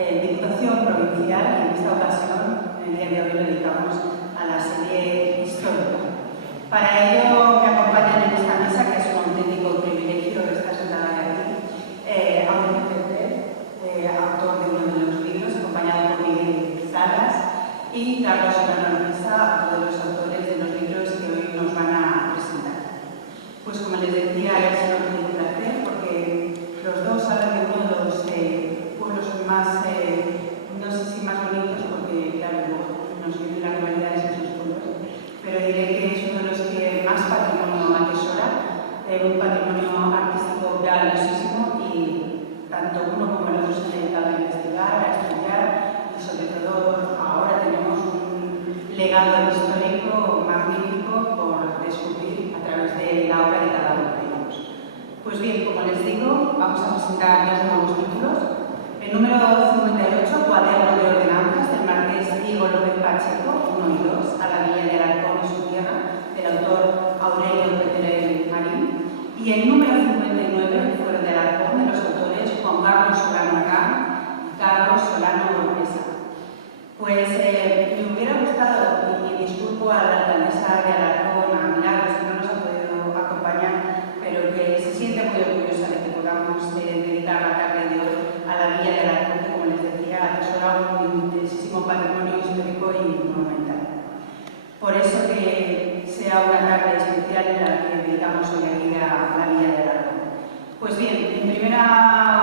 Diputación Provincial, y en esta ocasión, en el día de hoy, lo dedicamos a la serie histórica. Para ello me acompañan en esta mesa, que es un auténtico privilegio estar sentada aquí, Aurelio Petre, autor de uno de los libros, acompañado por Miguel Salas, y Carlos Serrano Mesa, uno de los autores de los libros que hoy nos van a presentar. Pues como les decía, es un auténtico placer, porque los dos hablan de uno de los pueblos más, no sé si más bonitos, porque claro, nos vienen las rivalidades en sus pueblos, pero diré que es uno de los que más patrimonio atesora, un patrimonio artístico valiosísimo, y tanto uno como el otro se han dedicado a investigar, a estudiar, y sobre todo ahora tenemos un legado histórico magnífico por descubrir a través de la obra de cada uno de ellos. Pues bien, como les digo, vamos a presentar dos nuevos títulos. El número 58, Cuaderno de Ordenanzas, del marqués Diego López Pacheco, 1 y 2, a la Villa de Alarcón y su tierra, del autor Aurelio Petre Marín. Y el número 59, El fuero de Alarcón, de los autores Juan Carlos Solano Arrán y Carlos Solano Mesa. Pues me hubiera gustado, y disculpo a la alcaldesa de Alarcón, a Milagros, que no nos ha podido acompañar, pero que se siente muy orgullosa de que podamos dedicar la tarde de hoy a la Villa de Alarcón, que, como les decía, atesora un intensísimo patrimonio histórico y monumental. Por eso que sea una tarde especial en la que dedicamos hoy aquí a la Villa de Alarcón. Pues bien, en primera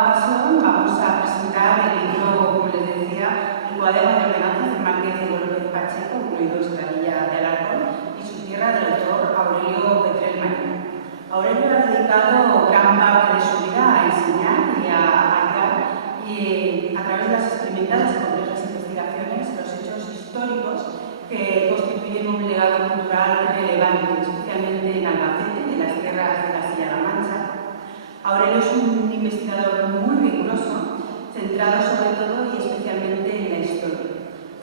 ocasión vamos a presentar el libro, como les decía, El cuaderno de ordenanzas del marqués Diego López Pacheco, 1 y 2 de la Villa de Alarcón, y su tierra, del autor Aurelio Petre Marín. Aurelio ha dedicado gran parte de su vida a enseñar y a hallar, y a través de las experimentadas y complejas investigaciones, los hechos históricos que constituyen un legado cultural relevante, especialmente en Albacete, en las tierras de Castilla-La Mancha. Aurelio es un investigador muy riguroso, centrado sobre todo y especialmente en la historia.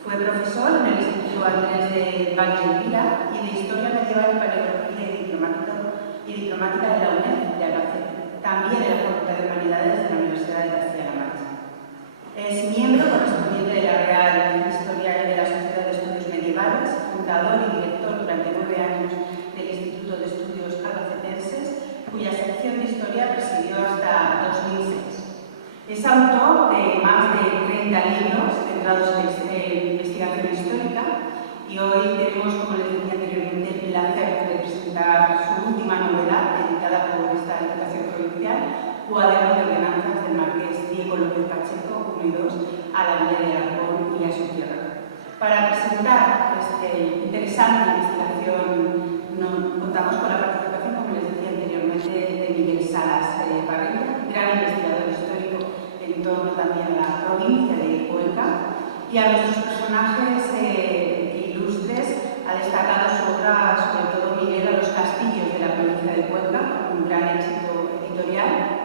Fue profesor en el Instituto Andrés de Valdelvira y de Historia Medieval y Paleografía y Diplomática de la UNED de Albacete, también en la Facultad de Humanidades de la Universidad de Castilla-La Mancha. Es miembro correspondiente de la Real Historia de la Sociedad de Estudios Medievales, fundador y director durante 9 años del Instituto de Estudios Albacetenses, cuya sección de Historia presidió hasta 2006. Es autor de más de 30 libros centrados en investigación histórica, y hoy tenemos, como les decía anteriormente, el placer de presentar su última novela, editada por esta Diputación Provincial, Cuaderno de Ordenanzas del marqués Diego López Pacheco, 1 y 2, a la Villa de Alarcón y a su tierra. Para presentar esta interesante investigación, contamos con la participación, como les decía anteriormente, de Miguel Salas Parrilla, gran investigador histórico en torno también a la provincia de Cuenca, y a nuestros personajes ilustres ha destacado su obra, sobre todo Miguel, a los castillos de la provincia de Cuenca, un gran éxito editorial.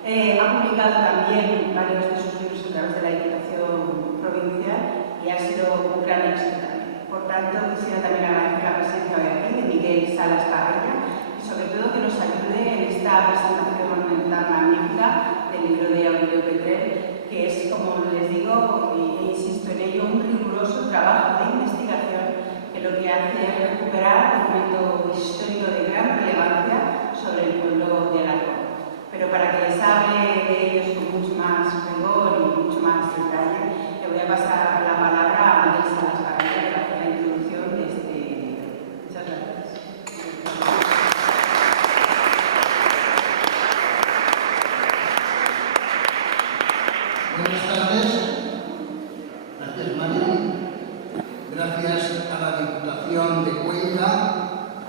Ha publicado también varios de sus libros a través de la Diputación Provincial y ha sido un gran éxito también. Por tanto, quisiera también agradecer la presencia hoy aquí de Miguel Salas Parrilla y sobre todo que nos ayude en esta presentación tan magnífica del libro de Aurelio Petre, que es, como les digo, e insisto en ello, un riguroso trabajo de investigación que lo que hace es recuperar un momento histórico de gran relevancia sobre el pueblo de Alarcón. Pero para que les hable de ellos con mucho más rigor y mucho más detalle, le voy a pasar la palabra a Miguel Salas Parrilla para hacer la introducción de este libro. Muchas gracias. Buenas tardes. Gracias, Mari. Gracias a la Diputación de Cuenca,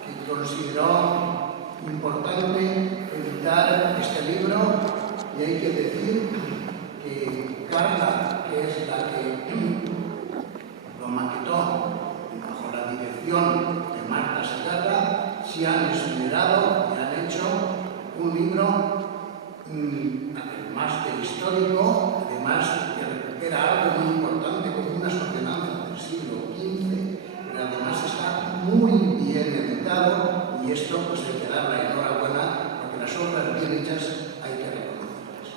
que consideró importante editar este libro, y hay que decir que Carla, que es la que lo maquetó bajo la dirección de Marta Segarra, se han esmerado y han hecho un libro además de histórico, además que recupera algo muy importante como unas ordenanzas del siglo XV, pero además está muy bien editado, y esto pues hay que dar la enhorabuena, porque las obras bien hechas hay que reconocerlas.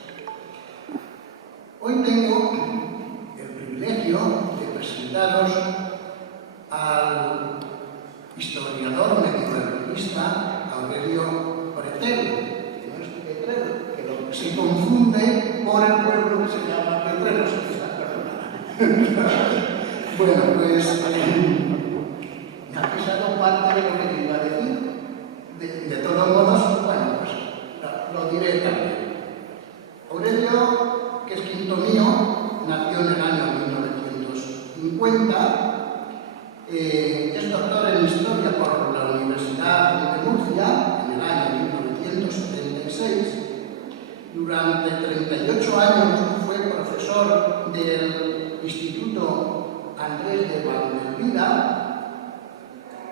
Hoy tengo Bueno, pues me ha pisado parte de lo que te iba a decir. De todos modos, bueno, pues lo diré también. Aurelio, que es quinto mío, nació en el año 1950. Es doctor en Historia por la Universidad de Murcia en el año 1976. Durante 38 años fue profesor del Instituto Andrés de Valdelvida.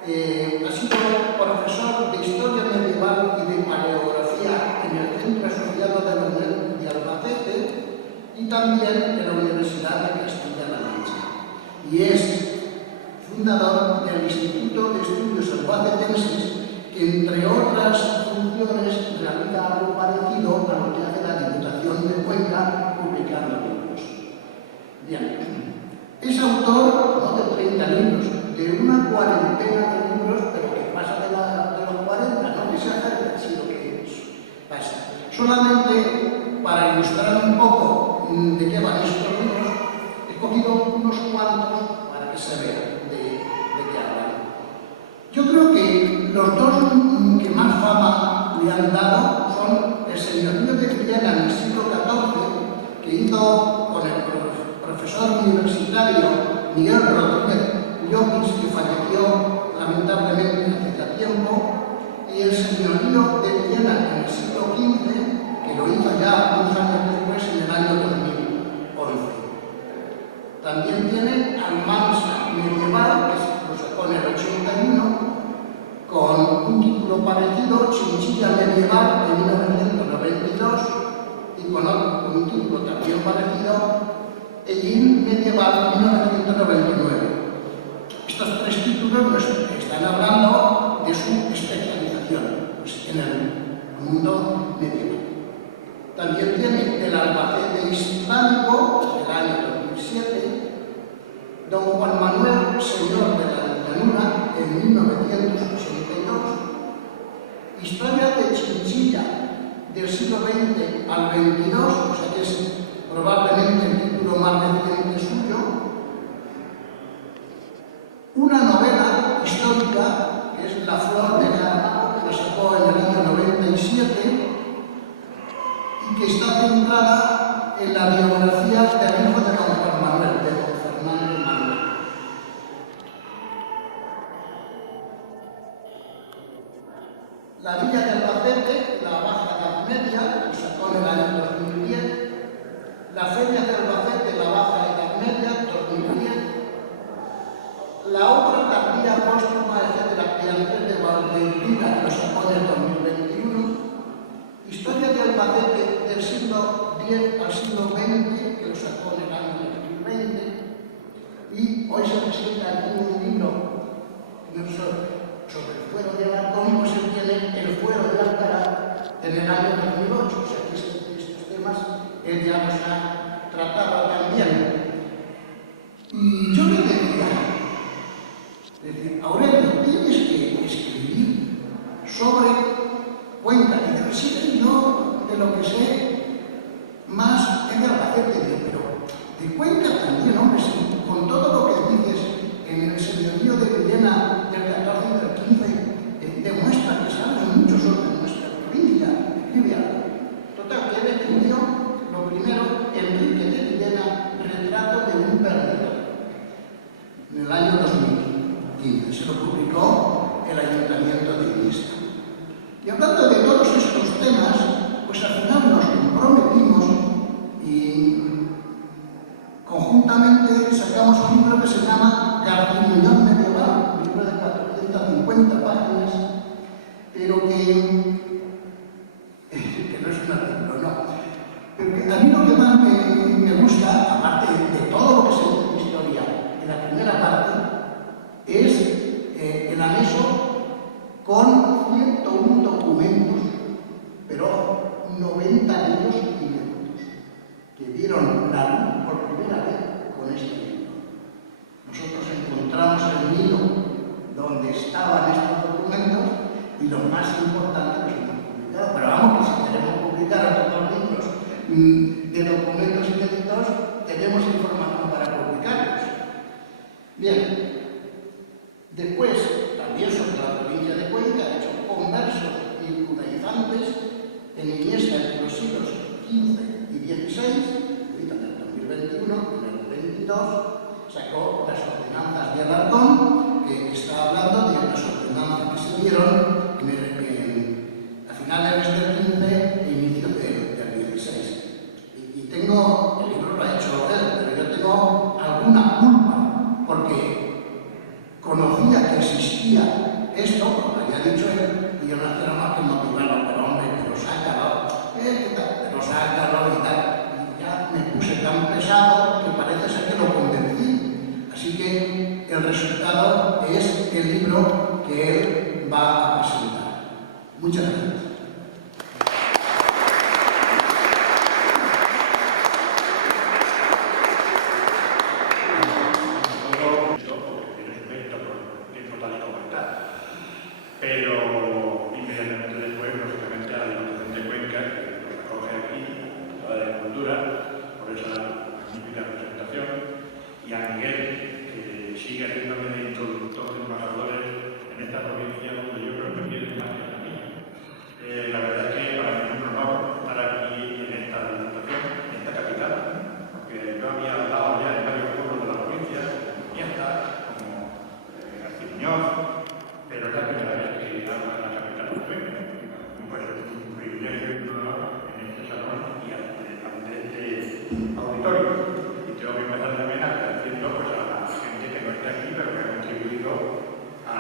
Ha sido profesor de Historia Medieval y de Paleografía en el Centro Asociado de la UNED de Albacete y también en la Universidad de Castilla-La Mancha. Y es fundador del Instituto de Estudios Albacetenses, que entre otras funciones realiza algo parecido a lo que hace la Diputación de Cuenca publicando libros. Bien, es autor no de 30 libros, de una cuarentena de libros, pero que pasa de los 40, no que se acerca, sino que pasa. Solamente para ilustrar un poco de qué van estos libros, he cogido unos cuantos para que se vea de qué hablan. Yo creo que los dos que más fama le han dado son el señorío de Villena en el siglo XIV, que hizo con el profesor universitario Miguel Rodríguez Llopis, que falleció lamentablemente hace ya tiempo, y el señorío de Villena en el siglo XV, que lo hizo ya unos años después, en el año 2011. También tiene Almansa medieval, que se pone el 81, con un título parecido, Chinchilla medieval, de 1992, y con un título también parecido, Ellín medieval, 1999. Estos tres títulos nos están hablando de su especialización pues, en el mundo medieval. También tiene el Albacete hispánico del año 2007, Don Juan Manuel, señor de la Llanura, en 1982, Historia de Chinchilla del siglo XX al XXII, o sea que es probablemente el título más reciente suyo, una novela histórica, que es La Flor de Jaramaco, que la sacó en el año 97, y que está centrada en la biografía del hijo de Don Juan Manuel, de Don Fernando Manuel. La Villa de Albacete, la Baja Edad Media, que sacó en el año 2010, la Feria de Albacete, la Baja Edad Media, 2010, la obra tardía póstuma de la Criantel de Valdelvida, que lo sacó en el 2021, Historia de Albacete del siglo X al siglo XX, que lo sacó en el año 2020, y hoy se presenta aquí un libro sobre el fuero de Alarcón, pues se tiene el fuero de Alcalá en el año 2008, o sea que estos temas él ya nos ha tratado también. Y yo le decía, Aurelio, tienes que escribir sobre Cuenca, y sí, yo de lo que sé más es de Albacete, pero de Cuenca también, hombre, sí, con todo lo que dices en el señorío de Villena del 14 y del 15, demuestra que sabes mucho sobre nuestra provincia, escribe algo. Total, que él escribió, lo primero, Enrique de Villena, retrato de un perdedor, en el año 2015. Se lo publicó el Ayuntamiento de Iniesta. Y hablando de todos estos temas, pues al final nos comprometimos y conjuntamente sacamos un libro que se llama Garcimuñón medieval, un libro de 450 páginas, pero que no es un artículo, no. Pero que a mí lo que más me gusta, aparte de todo lo que se dice de historia en la primera parte, es el anexo con 101 documentos, pero 90 libros inéditos, que dieron la luz por primera vez con este libro. Nosotros encontramos el hilo donde estaban estos documentos y los más importantes los hemos publicado. Pero vamos, que si queremos publicar otros libros de documentos inéditos, tenemos información para publicar. 2022 sacó las ordenanzas de Alarcón, que está hablando de las ordenanzas que se dieron a finales del 15 e inicios del 16. Y tengo, el libro lo ha hecho él, pero yo tengo alguna culpa, porque conocía que existía esto, como había dicho él, y yo no hacía más que motivarlo, pero hombre, pero sácalo, pero sácalo y tal. Y ya me puse tan pesado que parece ser que lo convencí. Así que el resultado es el libro que él va a presentar. Muchas gracias. Pero inmediatamente después, lógicamente, a la Diputación de Cuenca, que nos acoge aquí, a la de Cultura, por esa magnífica presentación, y a Miguel, que sigue haciéndome de introductor de embajadores en esta provincia donde yo creo que tiene más que la mía. La verdad es que para mí es un honor estar aquí en esta Diputación, en esta capital, porque yo había hablado ya en varios pueblos de la provincia, como Miesta, como García Muñoz, pero es la primera vez que hablo en la capital de Cuenca. Pues es un privilegio y un honor en este salón y ante este auditorio. Y tengo que empezar también agradeciendo pues, a la gente que no está aquí, pero que ha contribuido a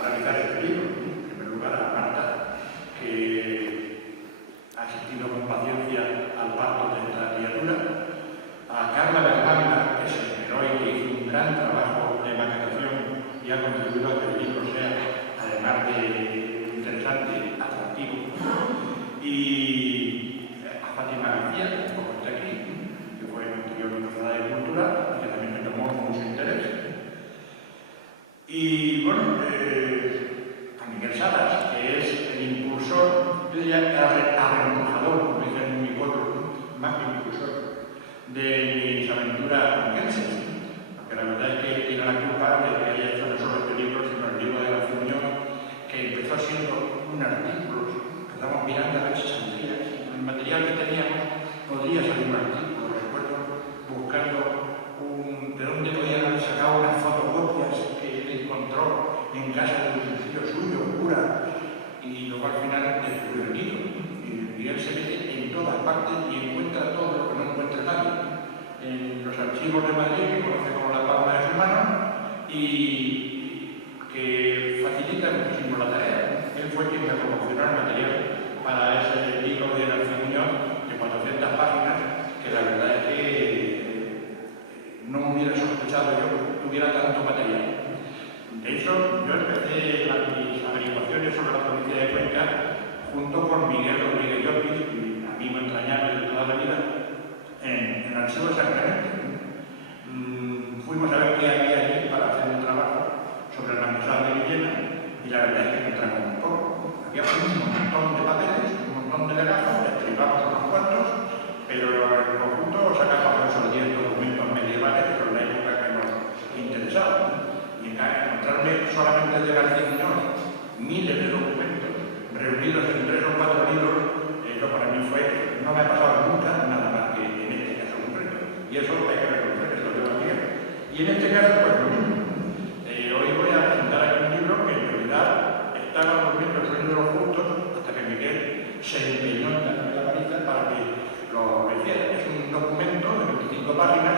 realizar este libro. En primer lugar, a Marta, que ha asistido con paciencia al parto de esta criatura. A Carla Berlanga, que se esperó y que hizo un gran trabajo de maquetación y ha contribuido a que el libro sea, además de interesante, atractivo. Y a Fátima García, que como está aquí, que fue anterior ministra de Cultura y que también me tomó con mucho interés. Y bueno, a Miguel Salas, que es el impulsor, yo diría arremojador, como dicen en mi pueblo, más que impulsor, de mis aventuras conquenses. Porque la verdad es que tiene la culpa de que haya hecho no solo este libro, sino el libro de la Unión, que empezó siendo un artículo. Empezamos mirando a ver si saldría. Con el material que teníamos podría salir un artículo. Recuerdo buscando de dónde podían haber sacado unas fotocopias que él encontró en casa de un sencillo suyo, cura, y luego al final descubrió el libro. Y Miguel se mete en todas partes y encuentra todo lo que no encuentra nadie. En los archivos de Madrid, que conoce como la palma de su mano, y que facilita muchísimo la tarea. Él fue quien me promocionó el material para ese libro de García Muñoz de 400 páginas, que la verdad es que no hubiera sospechado yo que tuviera tanto material. De hecho, yo empecé mis averiguaciones sobre la provincia de Cuenca junto con Miguel Rodríguez Llopis, mi amigo entrañable de toda la vida, en el archivo de San Clemente. Fuimos a ver qué había allí para hacer un trabajo sobre el marquesado de Villena y la verdad es que entramos un poco. Había un montón de papeles, un montón de legajos, estribamos unos cuantos, pero en conjunto sacamos sobre 10 documentos medievales sobre la época que nos interesaba. Y encontrarme solamente de García Muñoz miles de documentos reunidos en 3 o 4 libros, eso para mí no me ha pasado nunca nada más que en este caso concreto. Y eso hay que reconocer que lo lleva bien. Y en este caso, pues lo mismo. Hoy voy a presentar aquí un libro que en realidad estaba volviendo el sueño de los justos hasta que Miguel se empeñó en darme la varita para que lo hiciera. Es un documento de 25 páginas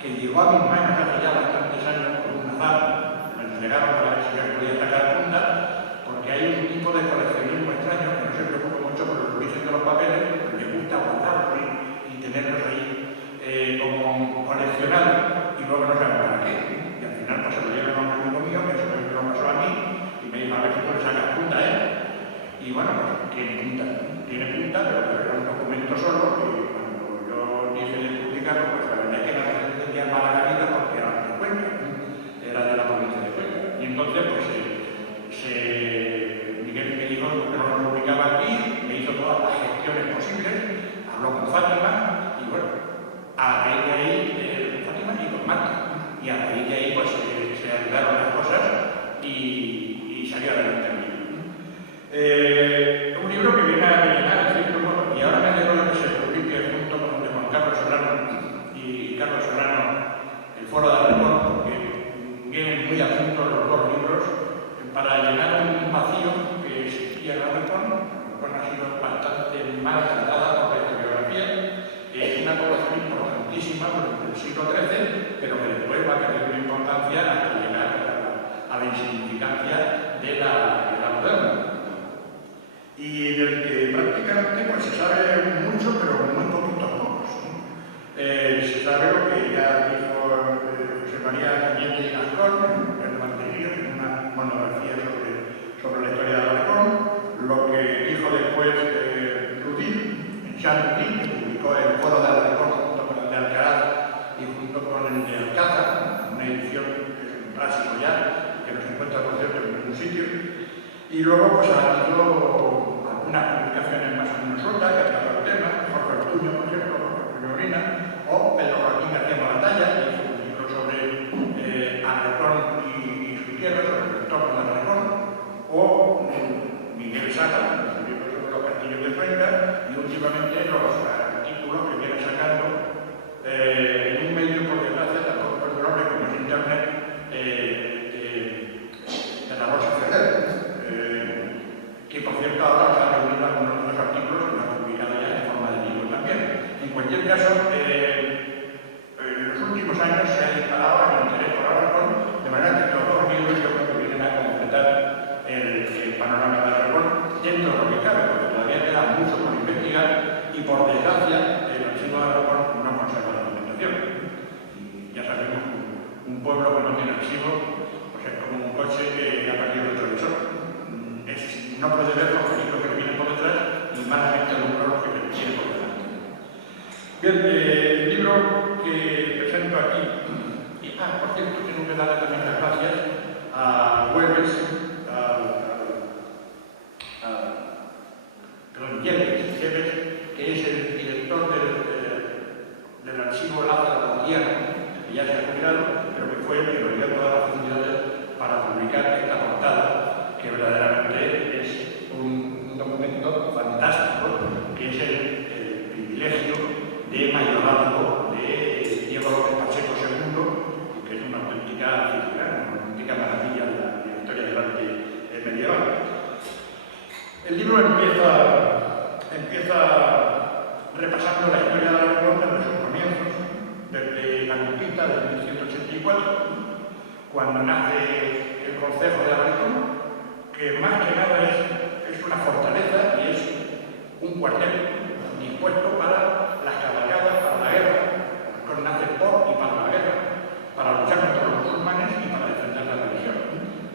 que llegó a mis manos hace ya bastantes años por un azar. Me entregaron para ver si yo podía sacar punta, porque hay un tipo de coleccionismo extraño que no se preocupa mucho por el origen de los papeles, porque me gusta guardarlos y tenerlos ahí como coleccionados y luego no saben para qué. Y al final pues se lo llevan a un amigo mío, que eso me lo pasó a mí, y me dijo a ver si puedes sacar punta, Y bueno, pues tiene punta, pero era un documento solo, y cuando yo dije de publicarlo, pues la verdad es que la gente tenía mala calidad porque era de Cuenca, era de la provincia de Cuenca. Y entonces pues Miguel me dijo que no lo publicaba aquí, me hizo todas las gestiones posibles, habló con Fátima, y bueno, a raíz de ahí, Fátima y con Marta, y a raíz de ahí pues se arreglaron las cosas y salió adelante el libro. Un libro que viene a rellenar el círculo, y ahora me alegro de que se publique junto con Juan Carlos Solano y Carlos Solano, el Foro de Arrecón, porque vienen muy adjuntos los dos libros para llenar un vacío que existía en Arrecón. Arrecón ha sido bastante mal tratada por la historiografía. Es una población importantísima durante el siglo XIII, pero que después va a tener una importancia hasta llegar a la insignificancia de la moderna. Y del que prácticamente pues, se sabe mucho, pero muy poquitos pocos. Se sabe lo que ya dijo José María Cañete y Gascón, el mantenido, en una monografía sobre la historia de Arrecón, lo que dijo después Rutil, en Chantilly, que publicó el Foro de Arrecón junto con el de Alcaraz y junto con el de Alcázar, una edición que es un clásico ya, que no se encuentra, por cierto, en ningún sitio. Y luego pues ha habido algunas publicaciones más o menos sueltas que ha tratado el tema, Jorge Ortuño, por ejemplo, Jorge Ortuño Molina, o Pedro Joaquín García Moratalla, que hizo un libro sobre Arrecón y su tierra, sobre el entorno de Arrecón, o Miguel Sala, un libro sobre los castillos de Cuenca, y últimamente los artículos que vienen sacando en un medio, por desgracia, tampoco perdonable como es Internet, de la Rosa Ferrer, que por cierto ahora se ha reunido algunos de los artículos que lo han publicado ya en forma de libro también. En cualquier caso, en los últimos años se ha disparado el interés por Arrecón, de manera que los dos libros yo creo que vienen a completar el panorama de Arrecón dentro de lo que cabe, porque todavía queda mucho por investigar y por desgracia el archivo de Arrecón no conserva la documentación. Y ya sabemos, un pueblo que no tiene archivo pues es como un coche que ha perdido el televisor. No puede ver los peligros que vienen por detrás y malamente alumbrar los que vienen por delante. Bien, el libro que presento aquí, y por cierto, tengo que darle también las gracias a Güemes, Yepes, que es el director del archivo Lázaro Gutiérrez, que ya se ha jubilado, pero que fue el que nos dio todas las facilidades para publicar esta portada, que verdaderamente es un documento fantástico, que es el privilegio de mayorazgo de Diego López Pacheco II, que es una auténtica figura, una auténtica maravilla de la historia del arte medieval. El libro empieza repasando la historia de Arrecón desde sus comienzos, desde la conquista de 1184, cuando nace el concejo de Arrecón, que más que nada es una fortaleza y es un cuartel dispuesto para las cabalgadas, para la guerra. Arrecón nace por y para la guerra, para luchar contra los musulmanes y para defender la religión.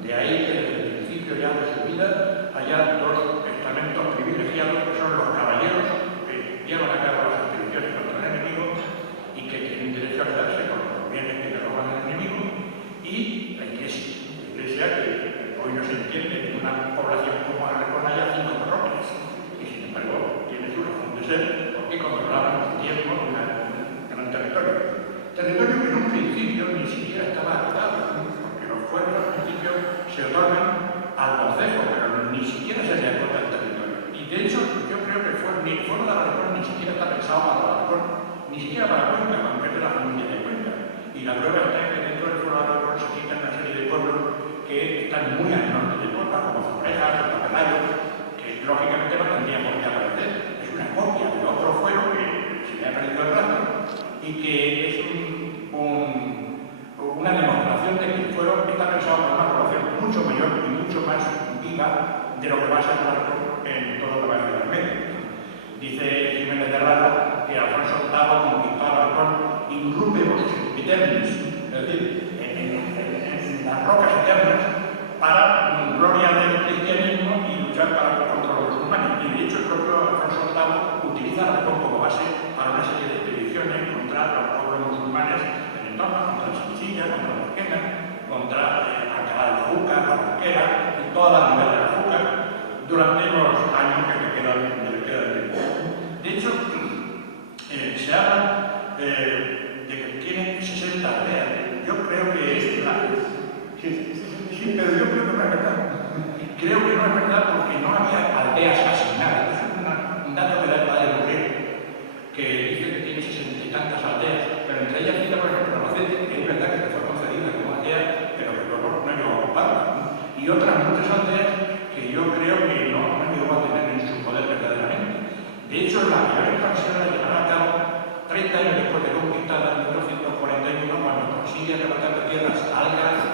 De ahí que desde el principio ya de su vida haya dos estamentos privilegiados, que son los caballeros que llevan a cabo las expediciones contra el enemigo y que tienen derecho a quedarse con los bienes que le roban al enemigo, y la iglesia que hoy no se entiende en una población como Arrecón haya 5 parroquias, y sin embargo tiene su razón de ser, porque controlaban un tiempo un gran territorio. Territorio que en un principio ni siquiera estaba acotado, porque los fueros al principio se otorgan al concejo, pero ni siquiera se le acota el territorio. Y de hecho, yo creo que el Foro de Arrecón ni siquiera está pensado para Arrecón, ni siquiera para Cuenca, aunque es de la familia de Cuenca. Y la prueba está en que dentro del Foro de Arrecón se citan una serie de pueblos que están muy al norte de Cuenca, como Florejas, o Papelayo, que lógicamente no tendrían por qué aparecer. Es una copia de otro fuero que se le ha perdido el rastro y que es una demostración de que el fuero está pensado para una población mucho mayor y mucho más viva de lo que va a ser Arrecón en todo lo que va a ser el medio. Dice Jiménez de Rada que Alfonso VIII conquistó Arrecón in rupe eternis, es decir, en las rocas eternas, para gloria del cristianismo y luchar contra los musulmanes. Y de hecho el propio Alfonso VIII utiliza Arrecón como base para una serie de expediciones contra los pueblos musulmanes en el entorno, contra la Sicilia, contra la Esquena, contra Alcalá de la Juca, la Roquera y toda la nivel de la Juca durante los años que le quedan de tiempo. De hecho, se habla de que tiene 60 aldeas. Yo creo que es la... Sí, pero yo creo que no es verdad. Creo que no es verdad porque no había aldeas asignadas. Es un dato que da el padre Borrell, que dice que tiene 60 y tantas aldeas, pero entre ellas cita, por ejemplo, Albacete, que es verdad que otras muchas aldeas que yo creo que no han llegado a tener en su poder verdaderamente. De hecho, la mayor expansión la llevará a cabo 30 años después de conquistada en 1941, cuando consigue arrebatar tierras a Alcaraz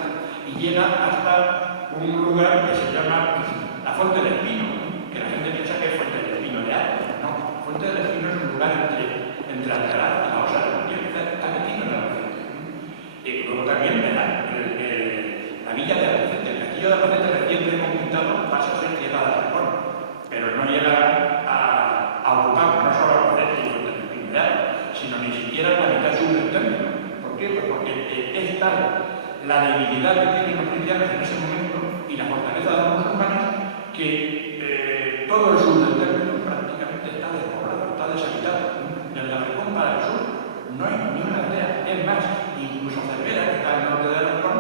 y llega hasta un lugar que se llama la Fuente del Espino, que la gente piensa que es Fuente del Espino de Ávila. No, Fuente del Espino es un lugar entre Alcaraz y la Osa de Montiel, está metido en Albacete. Y luego también la villa de Albacete, el castillo de Albacete recién conquistado pasa a ser tierra de Aragón, pero no llega a ocupar no solo Albacete y Fuente del Espino de Ávila, sino ni siquiera la mitad sur del término. ¿Por qué? Pues porque es tal la debilidad que tienen los cristianos en ese momento y la fortaleza de los musulmanes que todo el sur del término prácticamente está despoblado, está deshabitado. Desde Aragón para el sur no hay ni una aldea. Es más, incluso Cervera, que está al norte de Aragón,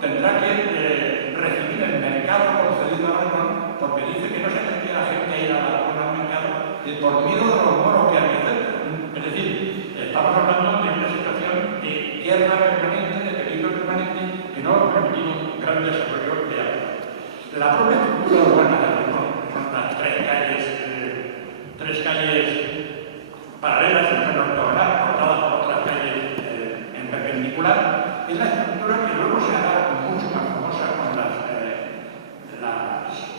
tendrá que recibir el mercado concedido a Aragón porque dice que no se atreve a la gente a ir a Aragón al mercado por miedo de los moros que hay que hacer. Es decir, estamos hablando de una situación de guerra permanente, de peligro permanente, que no permitimos un gran desarrollo de agua. La propia estructura urbana de Aragón, son las tres calles paralelas en plano ortogonal, cortadas por otras calles en perpendicular, es la estructura que luego se hará mucho más famosa con las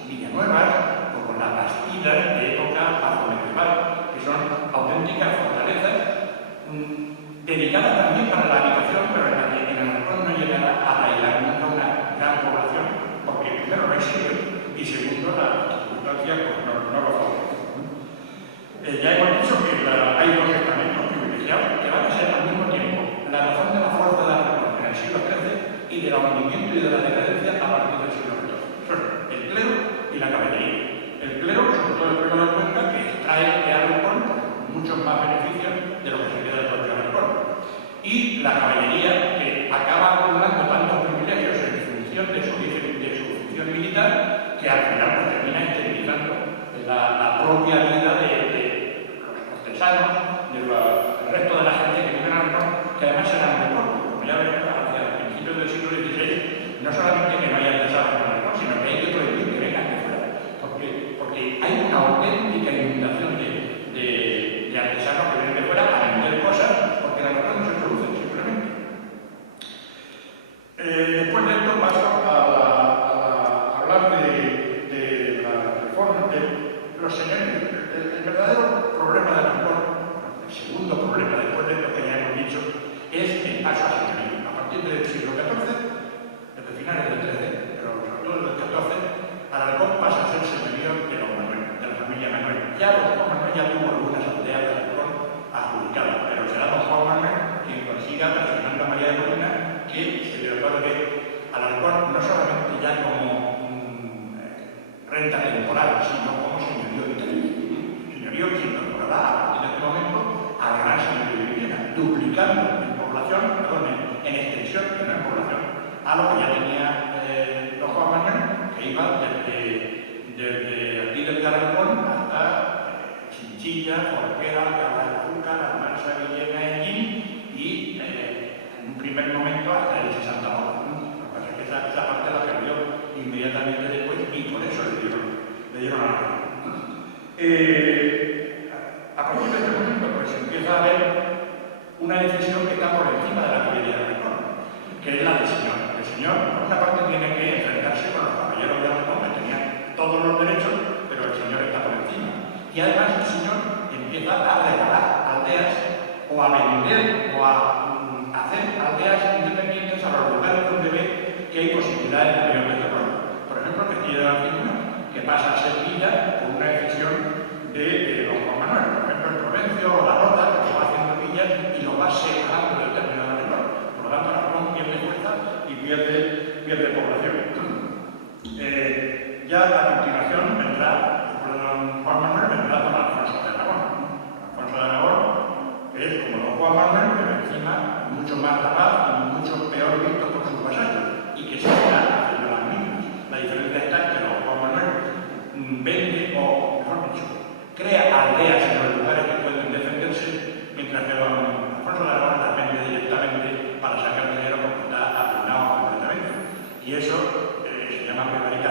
Villanuevas o con las Bastidas de época bajo-medieval, que son auténticas fortalezas dedicadas también para la habitación, pero en la que en Aragón no llegará a arraigar nunca una gran población, porque primero no hay sitio y segundo las circunstancias pues, no lo favorecen. Ya hemos dicho que hay dos estamentos privilegiados que van a ser al mismo tiempo la razón de la fuerza de Aragón en el siglo XIII y del hundimiento y de la decadencia a partir del siglo XIV. Son el clero y la caballería. El clero, sobre todo el clero de Cuenca, que extrae de Aragón muchos más beneficios de lo que se queda del propio Aragón. Y la caballería, que acaba acumulando tantos privilegios en función de su función militar, que al final pues, termina esterilizando la propia vida de los cortesanos, del resto de la gente que vive en Aragón, que además eran muy pocos. Como ya veremos, hacia principios del siglo XVI, no solamente que no haya artesanos en Aragón, sino que hay que prohibir que vengan de fuera. Porque hay una auténtica inundación de artesanos que vienen de fuera a vender cosas, porque en Aragón no se producen simplemente. Después de esto paso a hablar de la reforma de los señores. El verdadero problema de Aragón, el segundo problema después de esto que ya hemos dicho, es el paso a señorío. A partir del siglo XIV, desde finales del XIII, pero sobre todo del XIV, Aragón pasa a ser señorío de los Manuel, de la familia Manuel. Ya don Juan Manuel ya tuvo algunas aldeas de Aragón adjudicadas, pero será don Juan Manuel quien consiga, presionando a María de Molina, que se le otorgue al Aragón no solamente ya como renta temporal, sino como señorío vitalicio. Señorío que se incorporará a partir de este momento al gran señorío de Villena, duplicando en población, en extensión, que no en población, a lo que ya tenía don Juan Manuel, que iba desde aquí del Aragón hasta Chinchilla, Jorquera, Alcalá de Azúcar, Almansa, Villena, Ellín y en un primer momento hasta el Santa María. Lo que pasa es que esa parte la perdió inmediatamente después y por eso le dieron a la mano. A partir de este momento pues empieza a haber una decisión que está por encima de la caballería de Aragón, que es la del señor. El señor, por una parte, tiene que enfrentarse con los caballeros de Aragón, que tenían todos los derechos, pero el señor está por encima. Y además el señor empieza a regalar aldeas o a vender o a hacer aldeas independientes a los lugares donde ve que hay posibilidades de mayor desarrollo. Por ejemplo, Castilla de la Figura, que pasa a ser villa por una decisión de don Juan Manuel. Por ejemplo, el Provencio o la Rota, que lo va haciendo villas y lo va separando del término de Aragón. Por lo tanto, Aragón pierde fuerza y pierde población. Ya a continuación vendrá, después de don Juan Manuel, vendrá don Alfonso de Aragón. Alfonso de Aragón, que es como don Juan Manuel, pero encima mucho más rapaz y mucho peor visto por sus vasallos, y que se está haciendo las mismas. La diferencia está en que don Juan Manuel vende, o mejor dicho, crea aldeas en los lugares que pueden defenderse, mientras que don Alfonso de Aragón las vende directamente para sacar dinero porque está arruinado completamente. Y eso se llama prevaricato.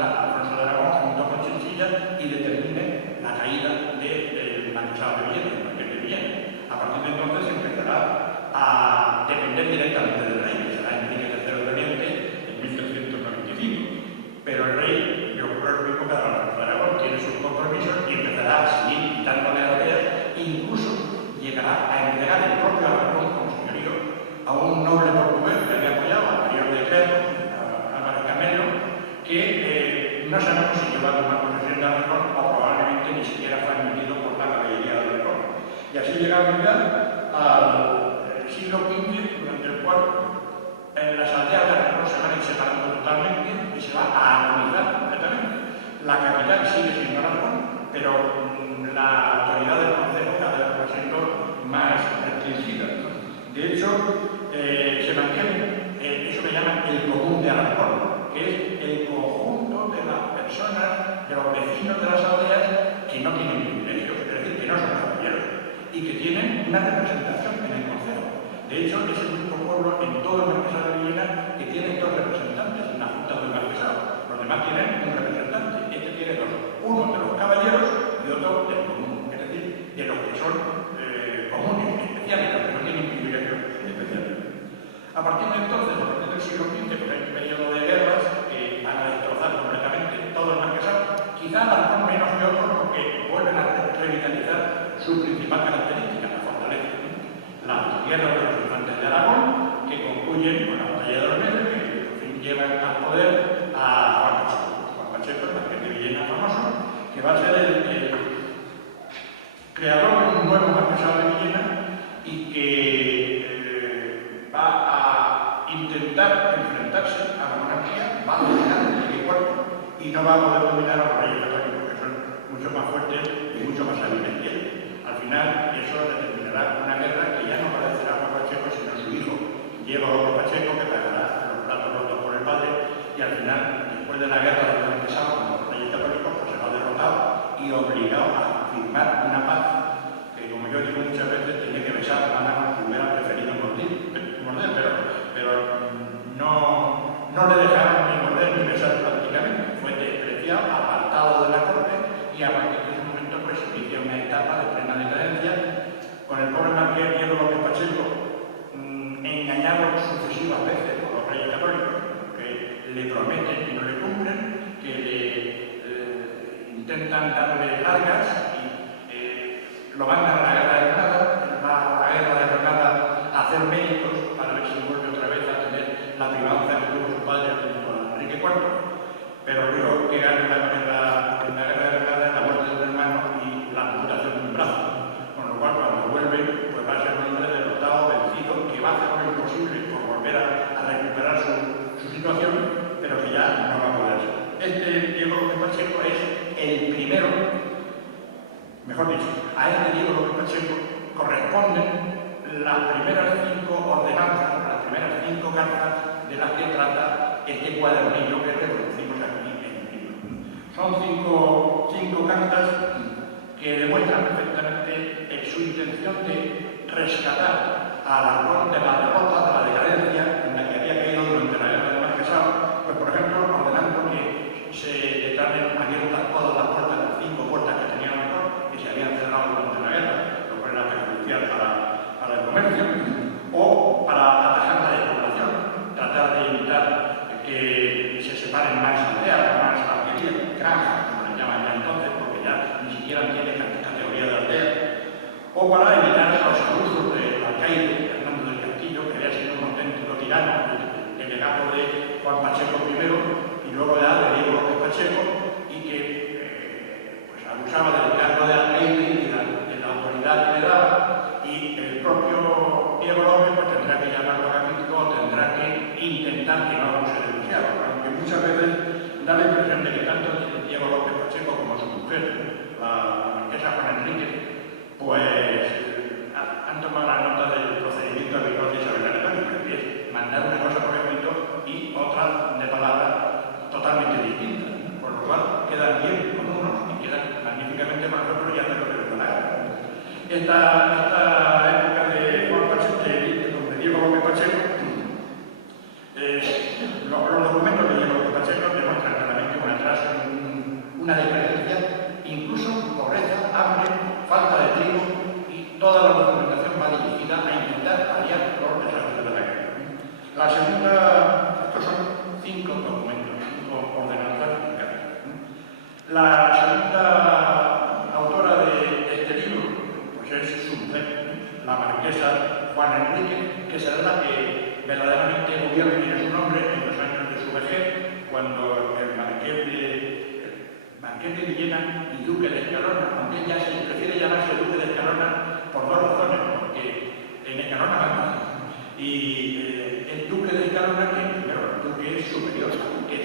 contra Alfonso de Aragón junto con Chinchilla y determine la caída del marquesado de Villena, el marqués de Villena. A partir de entonces empezará a depender directamente del rey, que será Enrique III de Oriente en 1395. Pero el rey le ocurre lo mismo que a Alfonso de Aragón, tiene sus compromisos y empezará a seguir quitándole aldeas e incluso llegará a entregar el propio Aragón como señorío a un noble portugués que había apoyado al prior de Clermont, Álvarez Camelo, que no sabemos si llevaba una posesión de Aragón o probablemente ni siquiera fue admitido por la caballería de Aragón. Y así llegamos ya al siglo XV, durante el cual las aldeas de Aragón se van a ir separando totalmente y se va a armonizar completamente. La capital sigue siendo Aragón, pero la autoridad del concejo cada vez va siendo más restringida. De hecho, se mantiene, eso me llama el común de Aragón, que es el conjunto de las personas, de los vecinos de las aldeas que no tienen privilegios, es decir, que no son caballeros, y que tienen una representación en el concejo. De hecho, es el único pueblo en todo el marquesado de Villena que tiene dos representantes en la junta del marquesado. Los demás tienen un representante. Este tiene dos, uno de los caballeros y otro del común, es decir, de los que son comunes, especiales, los que no tienen privilegios especiales. A partir de entonces, a partir del siglo XV, pues hay un periodo de guerras que van a destrozar completamente todo el marquesado, quizá Aragón menos que otros porque vuelven a revitalizar su principal característica, la fortaleza. Las guerras de los infantes de Aragón, que concluyen con la batalla de los Meses, que por fin llevan al poder a Juan Pacheco. Juan Pacheco, el marqués de Villena famoso, que va a ser el creador de un nuevo marquesado de Villena y que va a intentar enfrentarse a la monarquía, va a dominar el cuerpo y no va a poder dominar a los reyes católicos, que son mucho más fuertes y mucho más hábiles que él. Al final, eso determinará una guerra que ya no padecerá Juan Pacheco, sino su hijo, Diego López Pacheco, que pagará los platos rotos por el padre, y al final, después de la guerra del marquesado con los reyes católicos, pues se va derrotado y obligado a firmar una paz que, como yo digo muchas veces, tenía que besar la mano que hubiera preferido morder, pero no le dejaron ni morder ni besar prácticamente. Fue despreciado, apartado de la corte y a partir de ese momento pues se inicia una etapa de plena decadencia con el pobre marqués Diego López Pacheco engañado sucesivas veces por los reyes católicos que le prometen y no le cumplen, que le intentan darle largas y lo mandan a la guerra de Granada, va a la guerra de Granada a hacer méritos para ver si vuelve otra vez a tener la privanza que tuvo su padre junto a Enrique IV, pero luego que gana en la guerra de Granada la muerte de un hermano y la amputación de un brazo, con lo cual cuando vuelve pues va a ser un hombre derrotado, vencido, que va a hacer lo imposible por volver a recuperar su situación, pero que ya no va a poder ser. Este Diego López Pacheco es el primero, mejor dicho, a este Diego López Pacheco corresponden las primeras 5 ordenanzas, las primeras 5 cartas de las que trata este cuadernillo que reproducimos aquí en el libro. Son 5 cartas que demuestran perfectamente su intención de rescatar a Aragón de la derrota, de la decadencia en la que había caído durante la guerra del marquesado, pues por ejemplo ordenando que se declaren abiertas todas las puertas, las 5 puertas que tenía Aragón, que se habían cerrado durante la guerra, lo cual era perjudicial para el comercio, o para atajar la despoblación, tratar de evitar que se separen más aldeas, más alquerías, granjas, como les llaman ya entonces, porque ya ni siquiera tiene categoría de aldea, o para evitar los abusos del alcaide Fernando del Castillo, que había sido un auténtico tirano, el legado de Juan Pacheco I y luego de Diego López Pacheco, y que pues abusaba del cargo de alcaide y de la autoridad que le daba, y el propio Diego López pues, tendrá que llamarlo a capítulo o tendrá que intentar que no abuse demasiado, aunque muchas veces da la impresión de que tanto Diego López Pacheco como su mujer, la marquesa Juana Enríquez, pues han tomado la nota del procedimiento habitual de Isabel la Católica, que es mandar una cosa por escrito y otra de palabra totalmente distinta, por lo cual quedan bien con unos y quedan magníficamente con otros y hacen lo que les da la gana. Esta época de Juan Pacheco, de Diego López Pacheco, los documentos de Diego López Pacheco demuestran claramente un atraso una decadencia, incluso pobreza, hambre, falta de trigo, y toda la documentación va dirigida a intentar paliar los desastres de la guerra. La segunda, estos son 5 documentos, 5 ordenanzas. La segunda autora de este libro pues es su mujer, la marquesa Juana Enríquez, que será la que verdaderamente gobierne en su nombre en los años de su vejez, cuando el marqués de Villena y duque de Escalona, aunque ella se prefiere llamarse duque de Escalona por 2 razones, porque en Escalona manda. Y el duque de Escalona, que primero el duque es superior al duque,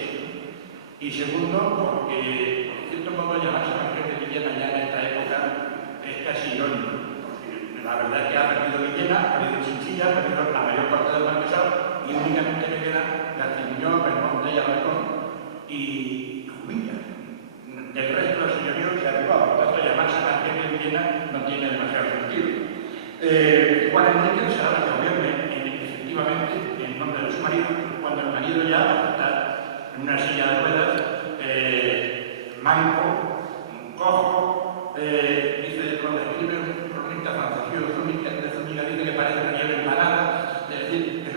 y segundo, porque por cierto modo llamarse marqués de Villena ya en esta época es casi irónico, porque la verdad es que ha perdido Villena, ha perdido Chinchilla, ha perdido la mayor parte del marquesado, y únicamente le queda Garcimuñón, Belmonte y Alarcón y Jumilla. Del resto del señorío se ha derivado, por tanto llamarse marqués de Villena no tiene demasiado sentido. Juan Enrique será la que gobierne efectivamente en nombre de su marido, cuando el marido ya está en una silla de ruedas, manco, cojo, dice, lo describe un cronista francés de Zúñiga, dice que parece una nieve empanada, es decir, es